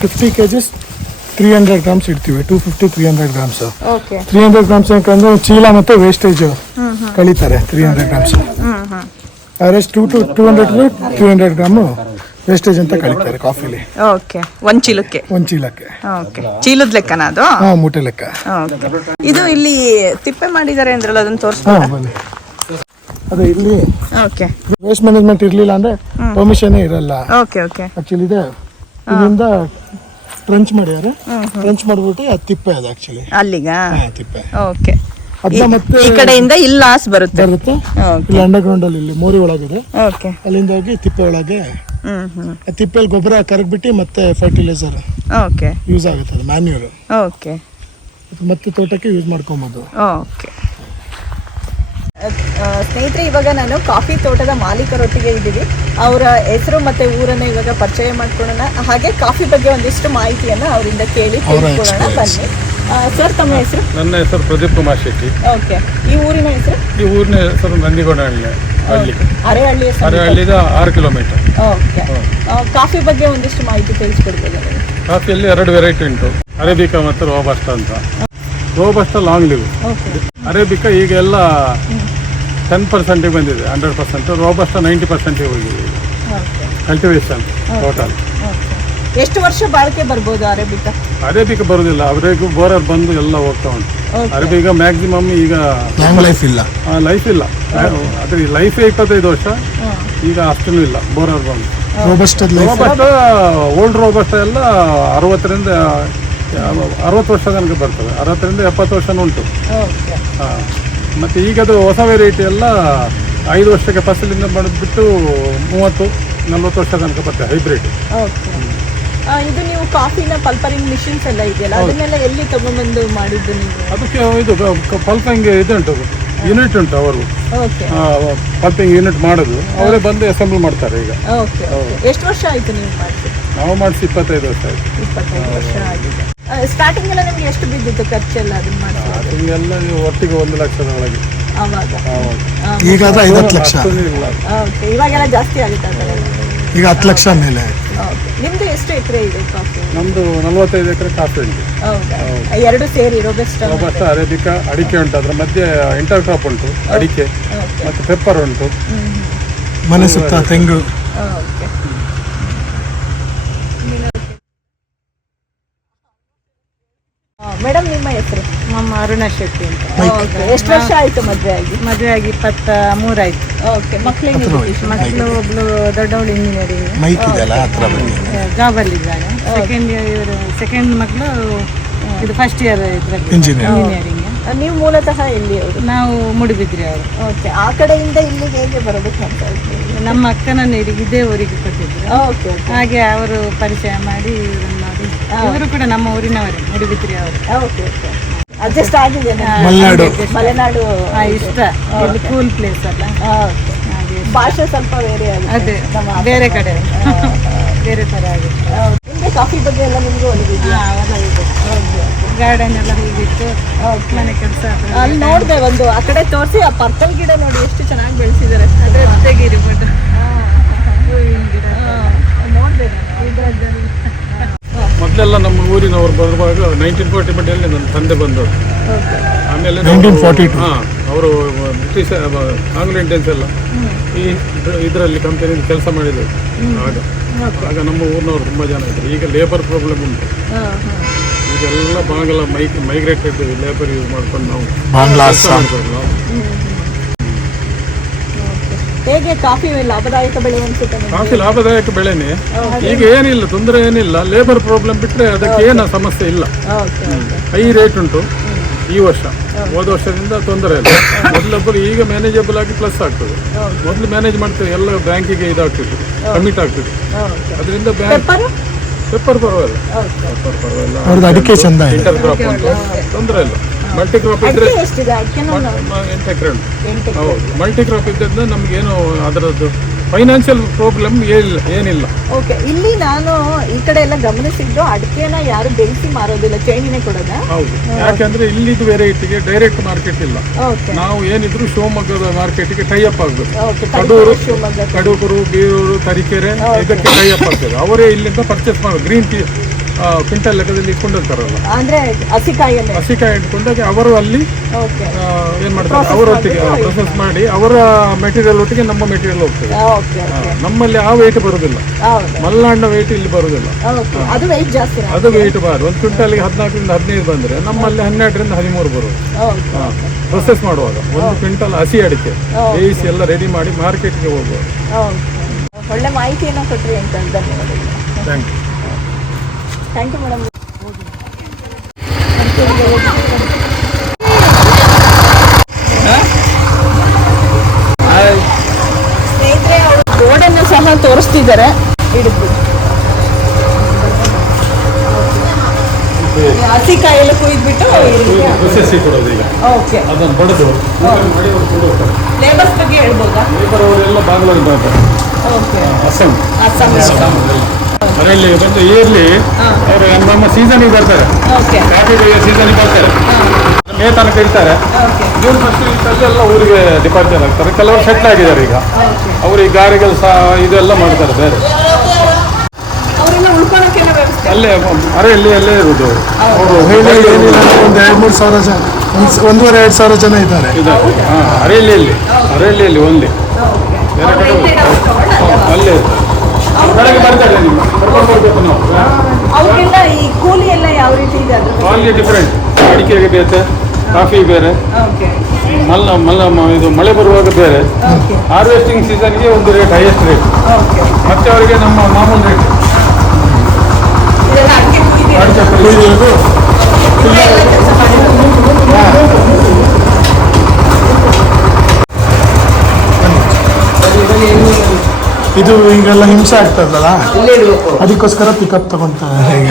[SPEAKER 2] fifty K Gs three hundred grams ಇಡ್ತೀವಿ two fifty three hundred grams three hundred grams ಯಾಕಂದ್ರೆ ಚೀಲ ಮತ್ತು wastage ಕಳೀತಾರೆ three hundred grams rest two to two hundred three hundred gram wastage ಅಂತ ಕಳೀತಾರೆ ಕಾಫಿಲಿ.
[SPEAKER 1] Okay ಒಂದ್ ಚೀಲಕ್ಕೆ?
[SPEAKER 2] ಒಂದು ಚೀಲಕ್ಕೆ.
[SPEAKER 1] ಓಕೆ ಚೀಲದ ಲೆಕ್ಕನ ಅದು?
[SPEAKER 2] ಹಾ ಮೂಟೆ ಲೆಕ್ಕ.
[SPEAKER 1] ಓಕೆ ಇದು ಇಲ್ಲಿ ತಿಪ್ಪೆ ಮಾಡಿದ್ದಾರೆ ಅಂದ್ರಲ್ಲ ಅದನ್ನ
[SPEAKER 2] ಹಾಂ
[SPEAKER 1] ಅದು
[SPEAKER 2] ಬನ್ನಿ. ಅದೇ ಇಲ್ಲಿ
[SPEAKER 1] ಓಕೆ
[SPEAKER 2] ವೇಸ್ಟ್ ಮ್ಯಾನೇಜ್ಮೆಂಟ್ ಇರಲಿಲ್ಲ ಅಂದ್ರೆ ಪರ್ಮಿಷನ್ ಇರಲ್ಲ.
[SPEAKER 1] ಓಕೆ ಓಕೆ
[SPEAKER 2] ಆಕ್ಚುಲಿ ಇದೆ. ಇದರಿಂದ ಟ್ರಂಚ್ ಮಾಡ್ಯಾರ ಟ್ರಂಚ್ ಮಾಡ್ಬಿಟ್ಟು ಅದು ತಿಪ್ಪೆ ಅದು ಆಕ್ಚುಲಿ
[SPEAKER 1] ಅಲ್ಲಿಗ?
[SPEAKER 2] ಹಾ ತಿಪ್ಪೆ.
[SPEAKER 1] ಓಕೆ
[SPEAKER 2] ಮತ್ತೆ
[SPEAKER 1] ಈ ಕಡೆಯಿಂದ ಇಲ್ಲಿ ಲಾಸ್ ಬರುತ್ತೆ.
[SPEAKER 2] ಬರುತ್ತೆ. ಇಲ್ಲಿ ಅಂಡರ್ ಗ್ರೌಂಡ್ ಅಲ್ಲಿ ಇಲ್ಲಿ ಮೋರಿ ಒಳಗಿದೆ.
[SPEAKER 1] ಓಕೆ
[SPEAKER 2] ಅಲ್ಲಿಂದ ಹೋಗಿ ತಿಪ್ಪೆ ಒಳಗೆ.
[SPEAKER 1] ಹ್ಮ್ ಹ್ಮ್.
[SPEAKER 2] ತಿಪ್ಪೆಲಿ ಗೊಬ್ಬರ ಕರಗ್ಬಿಟ್ಟು ಮತ್ತೆ ಫರ್ಟಿಲೈಸರ್
[SPEAKER 1] ಓಕೆ
[SPEAKER 2] ಯೂಸ್ ಆಗುತ್ತೆ ಅದು ಮ್ಯಾನ್ಯೂರ್
[SPEAKER 1] ಓಕೆ
[SPEAKER 2] ಮತ್ತೆ ತೋಟಕ್ಕೆ ಯೂಸ್ ಮಾಡ್ಕೊಬೋದು.
[SPEAKER 1] ಓಕೆ ಸ್ನೇಹಿತರೆ ಇವಾಗ ನಾನು ಕಾಫಿ ತೋಟದ ಮಾಲೀಕರೊಟ್ಟಿಗೆ ಇದ್ದೀವಿ. ಅವರ ಹೆಸರು ಮತ್ತೆ ಊರನ್ನ ಇವಾಗ ಪರಿಚಯ ಮಾಡ್ಕೊಳ್ಳೋಣ. ಹಾಗೆ ಕಾಫಿ ಬಗ್ಗೆ ಒಂದಿಷ್ಟು ಮಾಹಿತಿಯನ್ನ ಅವರಿಂದ ಕೇಳಿ ತಿಳ್ಕೊಳ್ಳೋಣ ಬನ್ನಿ. ಸರ್ ತಮ್ಮ ಹೆಸರು?
[SPEAKER 5] ನನ್ನ ಹೆಸರು ಪ್ರದೀಪ್ ಕುಮಾರ್ ಶೆಟ್ಟಿ.
[SPEAKER 1] ಓಕೆ. ಈ ಊರಿನ ಹೆಸರು?
[SPEAKER 5] ಈ ಊರಿನ ಹೆಸರು ನಂದಿಗೋಡ ಹಳ್ಳಿ.
[SPEAKER 1] ಅರೆಹಳ್ಳಿ
[SPEAKER 5] ಅರೆಹಳ್ಳಿದ ಆರು ಕಿಲೋಮೀಟರ್.
[SPEAKER 1] ಓಕೆ. ಕಾಫಿ ಬಗ್ಗೆ ಒಂದಿಷ್ಟು ಮಾಹಿತಿ ತಿಳಿಸ್ಕೊಡ್ಬೋದು
[SPEAKER 5] ಕಾಫಿಯಲ್ಲಿ ಎರಡು ವೆರೈಟಿ ಉಂಟು. ಅರೇಬಿಕಾ ಮತ್ತು ರೋಬಸ್ಟ ಅಂತ. ರೋಬಸ್ಟ ಲಾಂಗ್ ಲಿವ್ ಅರೇಬಿಕಾ ಈಗ ಎಲ್ಲ ಟೆನ್ ಪರ್ಸೆಂಟಿಗೆ ಬಂದಿದೆ ಹಂಡ್ರೆಡ್ ಪರ್ಸೆಂಟ್ ರೋಬಸ್ಟ ನೈಂಟಿ ಪರ್ಸೆಂಟಿಗೆ ಹೋಗಿದೆ. ಕಲ್ಟಿವೇಶನ್ ಟೋಟಲ್
[SPEAKER 1] ಎಷ್ಟು ವರ್ಷ ಬಾಳಿಕೆ ಬರ್ಬೋದು ಅರೇಬಿಕ?
[SPEAKER 5] ಅರೇಬಿಕ ಬರೋದಿಲ್ಲ ಅರೇಬಿಕ ಬೋರರ್ ಬಂದು ಎಲ್ಲ ಹೋಗ್ತಾ ಉಂಟು. ಅರೇಬಿಕ ಮ್ಯಾಕ್ಸಿಮಮ್ ಈಗ
[SPEAKER 2] ಲಾಂಗ್ ಲೈಫ್ ಇಲ್ಲ.
[SPEAKER 5] ಲೈಫ್ ಇಲ್ಲ. ಅದ್ರ ಲೈಫೇ ಇಪ್ಪತ್ತೈದು ವರ್ಷ ಈಗ ಅಷ್ಟೂ ಇಲ್ಲ ಬೋರರ್ ಬಂದು.
[SPEAKER 2] Robust life
[SPEAKER 5] robust old robust ಎಲ್ಲ ಅರವತ್ತರಿಂದ ಅರವತ್ತು ವರ್ಷ ತನಕ ಬರ್ತದೆ. ಅರವತ್ತರಿಂದ ಎಪ್ಪತ್ತು ವರ್ಷ ಉಂಟು.
[SPEAKER 1] ಓಕೆ
[SPEAKER 5] ಹಾ. ಮತ್ತೆ ಈಗದು ಹೊಸ ವೆರೈಟಿ ಎಲ್ಲ ಐದು ವರ್ಷಕ್ಕೆ ಫಸಲಿಂದ ಮಾಡಿದ್ಬಿಟ್ಟು ಮೂವತ್ತು ನಲ್ವತ್ತು ವರ್ಷ ತನಕ ಬರ್ತದೆ ಹೈಬ್ರಿಡ್
[SPEAKER 1] ಇದು ನೀವು ಕಾಫಿನ ಪಲ್ಪರಿಂಗ್ ಮಿಷಿನ್ಸ್ ಎಲ್ಲ ಇದೆಯಲ್ಲ? ಅದನ್ನೆಲ್ಲ ಎಲ್ಲಿ ತಗೊಂಡ್ಬಂದು ಮಾಡಿದ್ದು ನೀವು?
[SPEAKER 5] ಅದಕ್ಕೆ ಇದು ಪಲ್ಪಿಂಗ್ ಇದು ಉಂಟು ಯೂನಿಟ್ ಉಂಟು ಅವರು.
[SPEAKER 1] ಓಕೆ.
[SPEAKER 5] ಪಲ್ಪಿಂಗ್ ಯೂನಿಟ್ ಮಾಡೋದು. ಅವರೇ ಬಂದು ಅಸೆಂಬಲ್ ಮಾಡ್ತಾರೆ ಈಗ.
[SPEAKER 1] ಓಕೆ ಎಷ್ಟು ವರ್ಷ ಆಯ್ತು ನೀವು ಮಾಡಿಸಿ
[SPEAKER 5] ನಾವು ಮಾಡಿಸಿ ಇಪ್ಪತ್ತೈದು ವರ್ಷ ಆಯ್ತು.
[SPEAKER 1] ಇಪ್ಪತ್ತೈದು ವರ್ಷ ಆಗಿದೆ. ಸ್ಟಾರ್ಟಿಂಗ್ ಎಲ್ಲ ನಿಮ್ಗೆ ಎಷ್ಟು ಬಿದ್ದಿತ್ತು ಖರ್ಚೆಲ್ಲ ಅದನ್ನ ಮಾಡಿಸಿ?
[SPEAKER 5] ನೀವು ಒಟ್ಟಿಗೆ ಒಂದು ಲಕ್ಷದ ಒಳಗೆ.
[SPEAKER 1] ಆವಾಗ.
[SPEAKER 2] ಈಗ ಐವತ್ತು ಲಕ್ಷ.
[SPEAKER 1] ಇವಾಗೆಲ್ಲ ಜಾಸ್ತಿ ಆಗುತ್ತೆ ಅದೆಲ್ಲ
[SPEAKER 2] ಈಗ ಹತ್ತು ಲಕ್ಷ ಮೇಲೆ.
[SPEAKER 1] ನಿಮ್ದು ಎಷ್ಟು ಎಕರೆ ಇದೆ ಕಾಫಿ?
[SPEAKER 5] ನಮ್ದು ನಲವತ್ತೈದು ಎಕರೆ ಕಾಫಿ ಉಂಟು
[SPEAKER 1] ಹೌದಾ? ಎರಡು ಸೇರಿ ರೋಬೆಸ್ಟ್
[SPEAKER 5] ರೋಬಸ್ಟ ಅರೇಬಿಕಾ ಅಡಿಕೆ ಉಂಟು ಅದ್ರ ಮಧ್ಯೆ ಇಂಟರ್ ಕ್ರಾಪ್ ಉಂಟು ಅಡಿಕೆ ಮತ್ತು ಪೆಪ್ಪರ್ ಉಂಟು.
[SPEAKER 2] ಮನೆ ಸುತ್ತ ತೆಂಗು.
[SPEAKER 1] ಓಕೆ ಮೇಡಮ್ ನಿಮ್ಮ ಹೆಸರು?
[SPEAKER 4] ನಮ್ಮ ಅರುಣ ಶೆಟ್ಟಿ ಅಂತ.
[SPEAKER 1] ಎಷ್ಟು ವರ್ಷ ಆಯ್ತು ಮದುವೆ ಆಗಿ?
[SPEAKER 4] ಮದುವೆ ಆಗಿ ಇಪ್ಪತ್ತ ಮೂರಾಯ್ತು
[SPEAKER 1] ಓಕೆ ಮಕ್ಕಳಿಗೆ
[SPEAKER 4] ಮಕ್ಕಳು ಒಬ್ಳು ದೊಡ್ಡವಳು ಇಂಜಿನಿಯರಿಂಗ್
[SPEAKER 2] ಅಲ್ಲಿ
[SPEAKER 4] ಜಾಬಲ್ಲಿ ಇದ್ದಾಳೆ ಸೆಕೆಂಡ್ ಇಯರ್ ಇವರು ಸೆಕೆಂಡ್ ಮಕ್ಕಳು ಇದು ಫಸ್ಟ್ ಇಯರ್ ಇದರಲ್ಲಿ ಇಂಜಿನಿಯರಿಂಗ್
[SPEAKER 1] ನೀವು ಮೂಲತಃ ಎಲ್ಲಿ ಅವರು
[SPEAKER 4] ನಾವು ಮುಡಿಬಿದ್ರಿ ಅವರು.
[SPEAKER 1] ಓಕೆ ಆ ಕಡೆಯಿಂದ ಇಲ್ಲಿ ಹೇಗೆ ಬರಬೇಕು ಅಂತ ಹೇಳ್ತೀವಿ
[SPEAKER 4] ನಮ್ಮ ಅಕ್ಕನನ್ನು ಇಲ್ಲಿಗೆ ಇದೇ ಊರಿಗೆ ಕೊಟ್ಟಿದ್ರು.
[SPEAKER 1] ಓಕೆ
[SPEAKER 4] ಹಾಗೆ ಅವರು ಪರಿಚಯ ಮಾಡಿ ಅವರು ಇವರು ಕೂಡ ನಮ್ಮ ಊರಿನವರೇ ಮುಡಿಬಿದ್ರಿ ಅವರು.
[SPEAKER 1] Okay okay. ಅಡ್ಜಸ್ಟ್ ಆಗಿದೆ.
[SPEAKER 2] ಮಲೆನಾಡು.
[SPEAKER 1] ಮಲೆನಾಡು.
[SPEAKER 4] ಆ, ಇಷ್ಟ. ಇಲ್ಲಿ ಕೂಲ್ ಪ್ಲೇಸ್ ಅಲ್ಲ. ಹಾಗೆ
[SPEAKER 1] ಭಾಷೆ ಸ್ವಲ್ಪ ಬೇರೆ ಆಗಿದೆ
[SPEAKER 4] ಅದೇ
[SPEAKER 1] ನಮ್ಮ
[SPEAKER 4] ಬೇರೆ ಕಡೆ. ಬೇರೆ ಥರ ಆಗುತ್ತೆ.
[SPEAKER 1] ನಿಮಗೆ ಕಾಫಿ ಬಗ್ಗೆ ಎಲ್ಲ ನಿಮಗೂ ಒಲಿದಿದೆಯಾ
[SPEAKER 4] ಗಾರ್ಡನ್ ಎಲ್ಲ ಹೀಗಿತ್ತು. ಮನೆ ಕೆಲಸ
[SPEAKER 1] ಅಲ್ಲಿ ನೋಡಿದೆ ಒಂದು ಆ ಕಡೆ ತೋರಿಸಿ ಆ ಪರ್ಪಲ್ ಗಿಡ ನೋಡಿ ಎಷ್ಟು ಚೆನ್ನಾಗಿ ಬೆಳೆಸಿದ್ದಾರೆ.
[SPEAKER 4] ಅದೇ ತೆಗೀರಿ ಫೋಟೋ ಹೂವಿನ ಗಿಡ
[SPEAKER 1] ನೋಡಿದೆ
[SPEAKER 5] ಮೊದಲೆಲ್ಲ ನಮ್ಮ ಊರಿನವರು ಬರುವಾಗ ನೈನ್ಟೀನ್ ಫೋರ್ಟಿ ಬಡ್ಡಿಯಲ್ಲಿ ನನ್ನ ತಂದೆ ಬಂದವರು. ಆಮೇಲೆ
[SPEAKER 2] ನೈನ್ಟೀನ್ ಫಾರ್ಟಿ ಟು
[SPEAKER 5] ಹಾಂ ಅವರು ಬ್ರಿಟಿಷ್ ಆಂಗ್ಲ ಇಂಡಿಯನ್ಸ್ ಎಲ್ಲ ಈ ಇದರಲ್ಲಿ ಕಂಪನಿಯಲ್ಲಿ ಕೆಲಸ ಮಾಡಿದರು. ಆಗ ಆಗ ನಮ್ಮ ಊರಿನವರು ತುಂಬ ಜನ ಇದ್ದರು ಈಗ ಲೇಬರ್ ಪ್ರಾಬ್ಲಮ್ ಉಂಟು. ಈಗೆಲ್ಲ ಬಾಂಗೆಲ್ಲ ಮೈ ಮೈಗ್ರೇಟ್ ಇದ್ದೀವಿ ಲೇಬರ್ ಯೂಸ್ ಮಾಡ್ಕೊಂಡು ನಾವು
[SPEAKER 2] ಬಾಂಗ್ಲಾ
[SPEAKER 5] ಕೆಲಸ ಮಾಡ್ಬೋದು ನಾವು.
[SPEAKER 1] ಹೇಗೆ ಕಾಫಿ ಲಾಭದಾಯಕ ಬೆಳೆ ಅನ್ಸುತ್ತೆ
[SPEAKER 5] ಕಾಫಿ ಲಾಭದಾಯಕ ಬೆಳೆನೇ. ಈಗ ಏನಿಲ್ಲ ತೊಂದರೆ ಏನಿಲ್ಲ ಲೇಬರ್ ಪ್ರಾಬ್ಲಮ್ ಬಿಟ್ಟರೆ ಅದಕ್ಕೆ ಏನು ಸಮಸ್ಯೆ ಇಲ್ಲ. ಹೈ ರೇಟ್ ಉಂಟು ಈ ವರ್ಷ. ಹೋದ. ವರ್ಷದಿಂದ ತೊಂದರೆ ಇಲ್ಲ. ಮೊದಲೊಬ್ಬರು ಈಗ ಮ್ಯಾನೇಜಬಲ್ ಆಗಿ ಪ್ಲಸ್ ಆಗ್ತದೆ. ಮೊದಲು ಮ್ಯಾನೇಜ್ ಮಾಡ್ತೇವೆ ಎಲ್ಲ ಬ್ಯಾಂಕಿಗೆ ಇದಾಗ್ತಿತ್ತು ಕಮಿಟ್
[SPEAKER 1] ಆಗ್ತದೆ
[SPEAKER 5] ಅದರಿಂದ ಬ್ಯಾಂಕ್
[SPEAKER 1] ಪೆಪ್ಪರು?
[SPEAKER 5] ಪೆಪ್ಪರ್ ಪರವಾಗಿಲ್ಲ. ಪೆಪ್ಪರ್ ಪರವಾಗಿಲ್ಲ. ತೊಂದರೆ ಇಲ್ಲ. ಮಲ್ಟಿ ಕ್ರಾಪ್ ಇದ್ರೆ ಎಂಟು ಎಕರೆ ಹೌದು. ಮಲ್ಟಿ ಕ್ರಾಪ್ ಇದ್ದರಿಂದ ನಮಗೇನು ಅದರದ್ದು ಫೈನಾನ್ಷಿಯಲ್ ಪ್ರಾಬ್ಲಮ್ ಏನಿಲ್ಲ ಏನಿಲ್ಲ.
[SPEAKER 1] ಓಕೆ ಇಲ್ಲಿ ನಾನು ಈ ಕಡೆ ಎಲ್ಲ ಗಮನಿಸಿದ್ದು ಅಡಿಕೆನ ಯಾರು ಬೆಳೆಸಿ ಮಾರೋದಿಲ್ಲ ಚೈನಿನೇ ಕೊಡೋದ?
[SPEAKER 5] ಹೌದು. ಯಾಕೆಂದ್ರೆ ಇಲ್ಲಿದ್ದು ವೆರೈಟಿಗೆ ಡೈರೆಕ್ಟ್ ಮಾರ್ಕೆಟ್ ಇಲ್ಲ. ನಾವು ಏನಿದ್ರು ಶಿವಮೊಗ್ಗದ ಮಾರ್ಕೆಟ್ಗೆ ಟೈ ಅಪ್ ಆಗ್ಬೇಕು. ಕಡೂರು ಕಡೂರು ಬೀರೂರು ತರೀಕೆರೆ ಇದಕ್ಕೆ ಟೈ ಅಪ್ ಆಗ್ತದೆ ಅವರೇ ಇಲ್ಲಿಂದ ಪರ್ಚೇಸ್ ಮಾಡೋದು ಗ್ರೀನ್ ಟೀ ಕ್ವಿಂಟಲ್ ಲೆಕ್ಕದಲ್ಲಿ ಇಟ್ಕೊಂಡಿರ್ತಾರಲ್ಲ
[SPEAKER 1] ಅಂದ್ರೆ ಹಸಿ
[SPEAKER 5] ಹಸಿಕಾಯಿ ಇಟ್ಕೊಂಡಾಗ ಅವರು ಅಲ್ಲಿ ಏನ್ ಮಾಡ್ತಾರೆ? ಅವರೊಟ್ಟಿಗೆ ಪ್ರೊಸೆಸ್ ಮಾಡಿ ಅವರ ಮೆಟೀರಿಯಲ್ ಒಟ್ಟಿಗೆ ನಮ್ಮ ಮೆಟೀರಿಯಲ್ ಹೋಗ್ತದೆ. ನಮ್ಮಲ್ಲಿ ಆ ವೆಯ್ಟ್ ಬರುದಿಲ್ಲ. ಮಲ್ನಾಡಿನ ವೆಯ್ಟ್ ಇಲ್ಲಿ ಬರುದಿಲ್ಲ.
[SPEAKER 1] ಅದು ವೆಯ್ಟ್ ಜಾಸ್ತಿ
[SPEAKER 5] ಅದು ವೆಯ್ಟ್ ಬಾರು. ಒಂದು ಕ್ವಿಂಟಲ್ಗೆ ಹದಿನಾಲ್ಕರಿಂದ ಹದಿನೈದು ಬಂದ್ರೆ ನಮ್ಮಲ್ಲಿ ಹನ್ನೆರಡರಿಂದ ಹದಿಮೂರು ಬರುದು.
[SPEAKER 1] ಓಕೆ
[SPEAKER 5] ಪ್ರೊಸೆಸ್ ಮಾಡುವಾಗ. ಒಂದು ಕ್ವಿಂಟಲ್ ಹಸಿ ಅಡಿಕೆ ಬೇಯಿಸಿ ಎಲ್ಲ ರೆಡಿ ಮಾಡಿ ಮಾರ್ಕೆಟ್ಗೆ ಹೋಗುವ
[SPEAKER 1] ಓಕೆ ಒಳ್ಳೆ ಮಾಹಿತಿಯನ್ನು ಕೊಟ್ಟರಿ ಅಂತ ಧನ್ಯವಾದಗಳು
[SPEAKER 5] thank you
[SPEAKER 1] thank you madam ಸ್ನೇಹಿತರೆ ಅವರು ಬೋರ್ಡನ್ನು ಸಹ ತೋರಿಸ್ತಿದ್ದಾರೆ. ಹಿಡಿದು. ಹಸಿ ಕಾಯೆಲ್ಲ ಕುಯ್ದ್ಬಿಟ್ಟು
[SPEAKER 5] ಕೊಡೋದು ಈಗ.
[SPEAKER 1] ಓಕೆ
[SPEAKER 5] ಅದನ್ನು ಬಡದು.
[SPEAKER 1] ಲೇಬರ್ಸ್ ಬಗ್ಗೆ ಹೇಳ್ಬೋದಾ?
[SPEAKER 5] ಲೇಬರ್ ಅವರೆಲ್ಲ ಬರ್ತಾರೆ
[SPEAKER 1] ಓಕೆ
[SPEAKER 5] ಅಸ್ಸಾಂ.
[SPEAKER 1] ಅಸ್ಸಾಂ.
[SPEAKER 5] ಅದರಲ್ಲಿ ಬಂದು ಇಯರ್ಲಿ ಅವರು ನಮ್ಮ ಸೀಸನಿಗೆ ಬರ್ತಾರೆ.
[SPEAKER 1] ಓಕೆ.
[SPEAKER 5] ಕಾಫಿ ಸೀಸನಿಗೆ ಬರ್ತಾರೆ. ಮೇ ತನಕ ಇರ್ತಾರೆ.
[SPEAKER 1] ಓಕೆ.
[SPEAKER 5] ಜೂನ್ ಫಸ್ಟ್ ವೀಕಲ್ಲಿ ಎಲ್ಲ ಊರಿಗೆ ಡಿಪಾರ್ಚರ್ ಆಗ್ತಾರೆ. ಕೆಲವರು ಸೆಟ್ಲ್ ಆಗಿದ್ದಾರೆ ಈಗ. ಅವರು ಈ ಗಾರಿಗಳು ಸಹ ಇದೆಲ್ಲ ಮಾಡ್ತಾರೆ ಬೇರೆ. ಅಲ್ಲೇ ಮರೆಯಲ್ಲಿ ಅಲ್ಲೇ ಇರೋದು. ಅವರು
[SPEAKER 2] ಏನಿಲ್ಲ ಅಂದ್ರೆ ಒಂದು ಎರಡು ಮೂರು ಸಾವಿರ ಜನ ಒಂದು ಒಂದೂವರೆ ಎರಡು ಸಾವಿರ ಜನ ಇದ್ದಾರೆ.
[SPEAKER 5] ಇದ್ದಾರೆ. ಹಾಂ ಅರೆಯಲ್ಲಿ ಅರೆಹಳ್ಳಿಯಲ್ಲಿ ಓನ್ಲಿ ಬೇರೆ ಕಡೆ ಅಲ್ಲೇ
[SPEAKER 1] ಅವ್ರಿಗೆಲ್ಲ ಈ ಕೂಲಿ ಎಲ್ಲ ಯಾವ ರೀತಿ ಇದೆ ಅದು?
[SPEAKER 5] ಅಲ್ಲಿ ಡಿಫ್ರೆಂಟ್ ಅಡಿಕೆಗೆ ಬೇರೆ ಕಾಫಿ ಬೇರೆ. ಮಲ್ಲ ಮಲ್ಲ ಇದು ಮಳೆ ಬರುವಾಗ ಬೇರೆ. ಹಾರ್ವೆಸ್ಟಿಂಗ್ ಸೀಸನ್ಗೆ ಒಂದು ರೇಟ್ ಹೈಯೆಸ್ಟ್ ರೇಟ್ ಮತ್ತೆ ಅವರಿಗೆ ನಮ್ಮ ಮಾಮೂಲು ರೇಟ್
[SPEAKER 1] ಅಡಿಕೆ ಕುಯ್ದಿರೋ
[SPEAKER 5] ಅಡಿಕೆ
[SPEAKER 2] ಕುಯ್ಯೋದು
[SPEAKER 1] ಎಲ್ಲ ಕೆಲಸ ಮಾಡಿರೋದು
[SPEAKER 2] ಇದು ಈಗೆಲ್ಲ ಹಿಂಸೆ ಆಗ್ತದಲ್ಲ? ಅದಕ್ಕೋಸ್ಕರ ಪಿಕಪ್ ತಗೊಂತಾರೆ ಈಗ.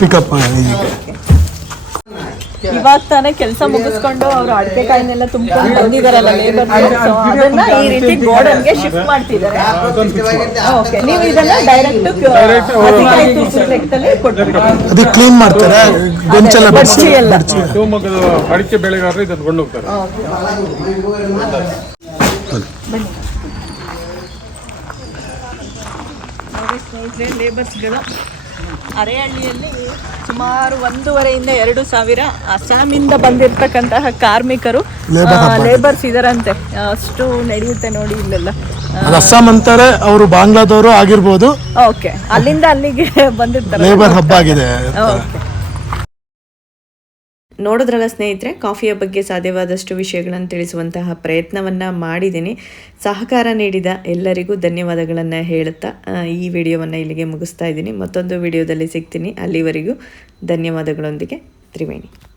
[SPEAKER 2] ಪಿಕಪ್ ಈಗ.
[SPEAKER 1] ಇವಾಗ ತಾನೇ ಕೆಲಸ ಮುಗಿಸ್ಕೊಂಡು ಅವ್ರು ಅಡಿಕೆ ಕಾಯಿನೆಲ್ಲ ತುಂಬ್ಕೊಂಡು ಬಂದಿದಾರಲ್ಲ ಲೇಬರ್ ಅದನ್ನ ಈ ರೀತಿ ಗೋಡನ್ಗೆ ಶಿಫ್ಟ್ ಮಾಡ್ತಿದ್ದಾರೆ. ಓಕೆ ನೀವು ಇದನ್ನ ಡೈರೆಕ್ಟ್ ಹಸಿಕಾಯಿ ತೂಕದ ಲೆಕ್ಕದಲ್ಲಿ ಕೊಟ್ಬಿಡಿ.
[SPEAKER 2] ಅದು ಕ್ಲೀನ್ ಮಾಡ್ತಾರೆ
[SPEAKER 1] ಗೊಂಚಲ
[SPEAKER 2] ಬಿಡಿಸಿ
[SPEAKER 1] ಎಲ್ಲ.
[SPEAKER 5] ಶಿವಮೊಗ್ಗದ ಅಡಿಕೆ ಬೆಳೆಗಾರರು ಇದನ್ನು ಕೊಂಡು ಹೋಗ್ತಾರೆ
[SPEAKER 1] ನೋಡಿ ಸ್ನೇಹಿತರೆ ಲೇಬರ್ಸ್ಗಳು ಅರೆಹಳ್ಳಿಯಲ್ಲಿ ಸುಮಾರು ಒಂದೂವರೆಯಿಂದ ಎರಡು ಸಾವಿರ ಅಸ್ಸಾಮಿಂದ ಬಂದಿರತಕ್ಕಂತಹ ಕಾರ್ಮಿಕರು ಲೇಬರ್ಸ್ ಇದರಂತೆ. ಅಷ್ಟು ನಡೆಯುತ್ತೆ ನೋಡಿ ಇಲ್ಲೆಲ್ಲ.
[SPEAKER 2] ಅಸ್ಸಾಂ ಅಂತಾರೆ ಅವರು ಬಾಂಗ್ಲಾದವರು ಆಗಿರ್ಬೋದು.
[SPEAKER 1] ಓಕೆ. ಅಲ್ಲಿಂದ ಅಲ್ಲಿಗೆ ಬಂದಿರ್ತಾರೆ.
[SPEAKER 2] ಲೇಬರ್ ಹಬ್ಬ ಆಗಿದೆ
[SPEAKER 1] ಓಕೆ.
[SPEAKER 6] ನೋಡಿದ್ರಲ್ಲ ಸ್ನೇಹಿತರೆ, ಕಾಫಿಯ ಬಗ್ಗೆ ಸಾಧ್ಯವಾದಷ್ಟು ವಿಷಯಗಳನ್ನು ತಿಳಿಸುವಂತಹ ಪ್ರಯತ್ನವನ್ನು ಮಾಡಿದ್ದೀನಿ. ಸಹಕಾರ ನೀಡಿದ ಎಲ್ಲರಿಗೂ ಧನ್ಯವಾದಗಳನ್ನು ಹೇಳುತ್ತಾ ಈ ವಿಡಿಯೋವನ್ನು ಇಲ್ಲಿಗೆ ಮುಗಿಸ್ತಾ ಇದ್ದೀನಿ. ಮತ್ತೊಂದು ವಿಡಿಯೋದಲ್ಲಿ ಸಿಗ್ತೀನಿ. ಅಲ್ಲಿವರೆಗೂ ಧನ್ಯವಾದಗಳೊಂದಿಗೆ. ತ್ರಿವೇಣಿ.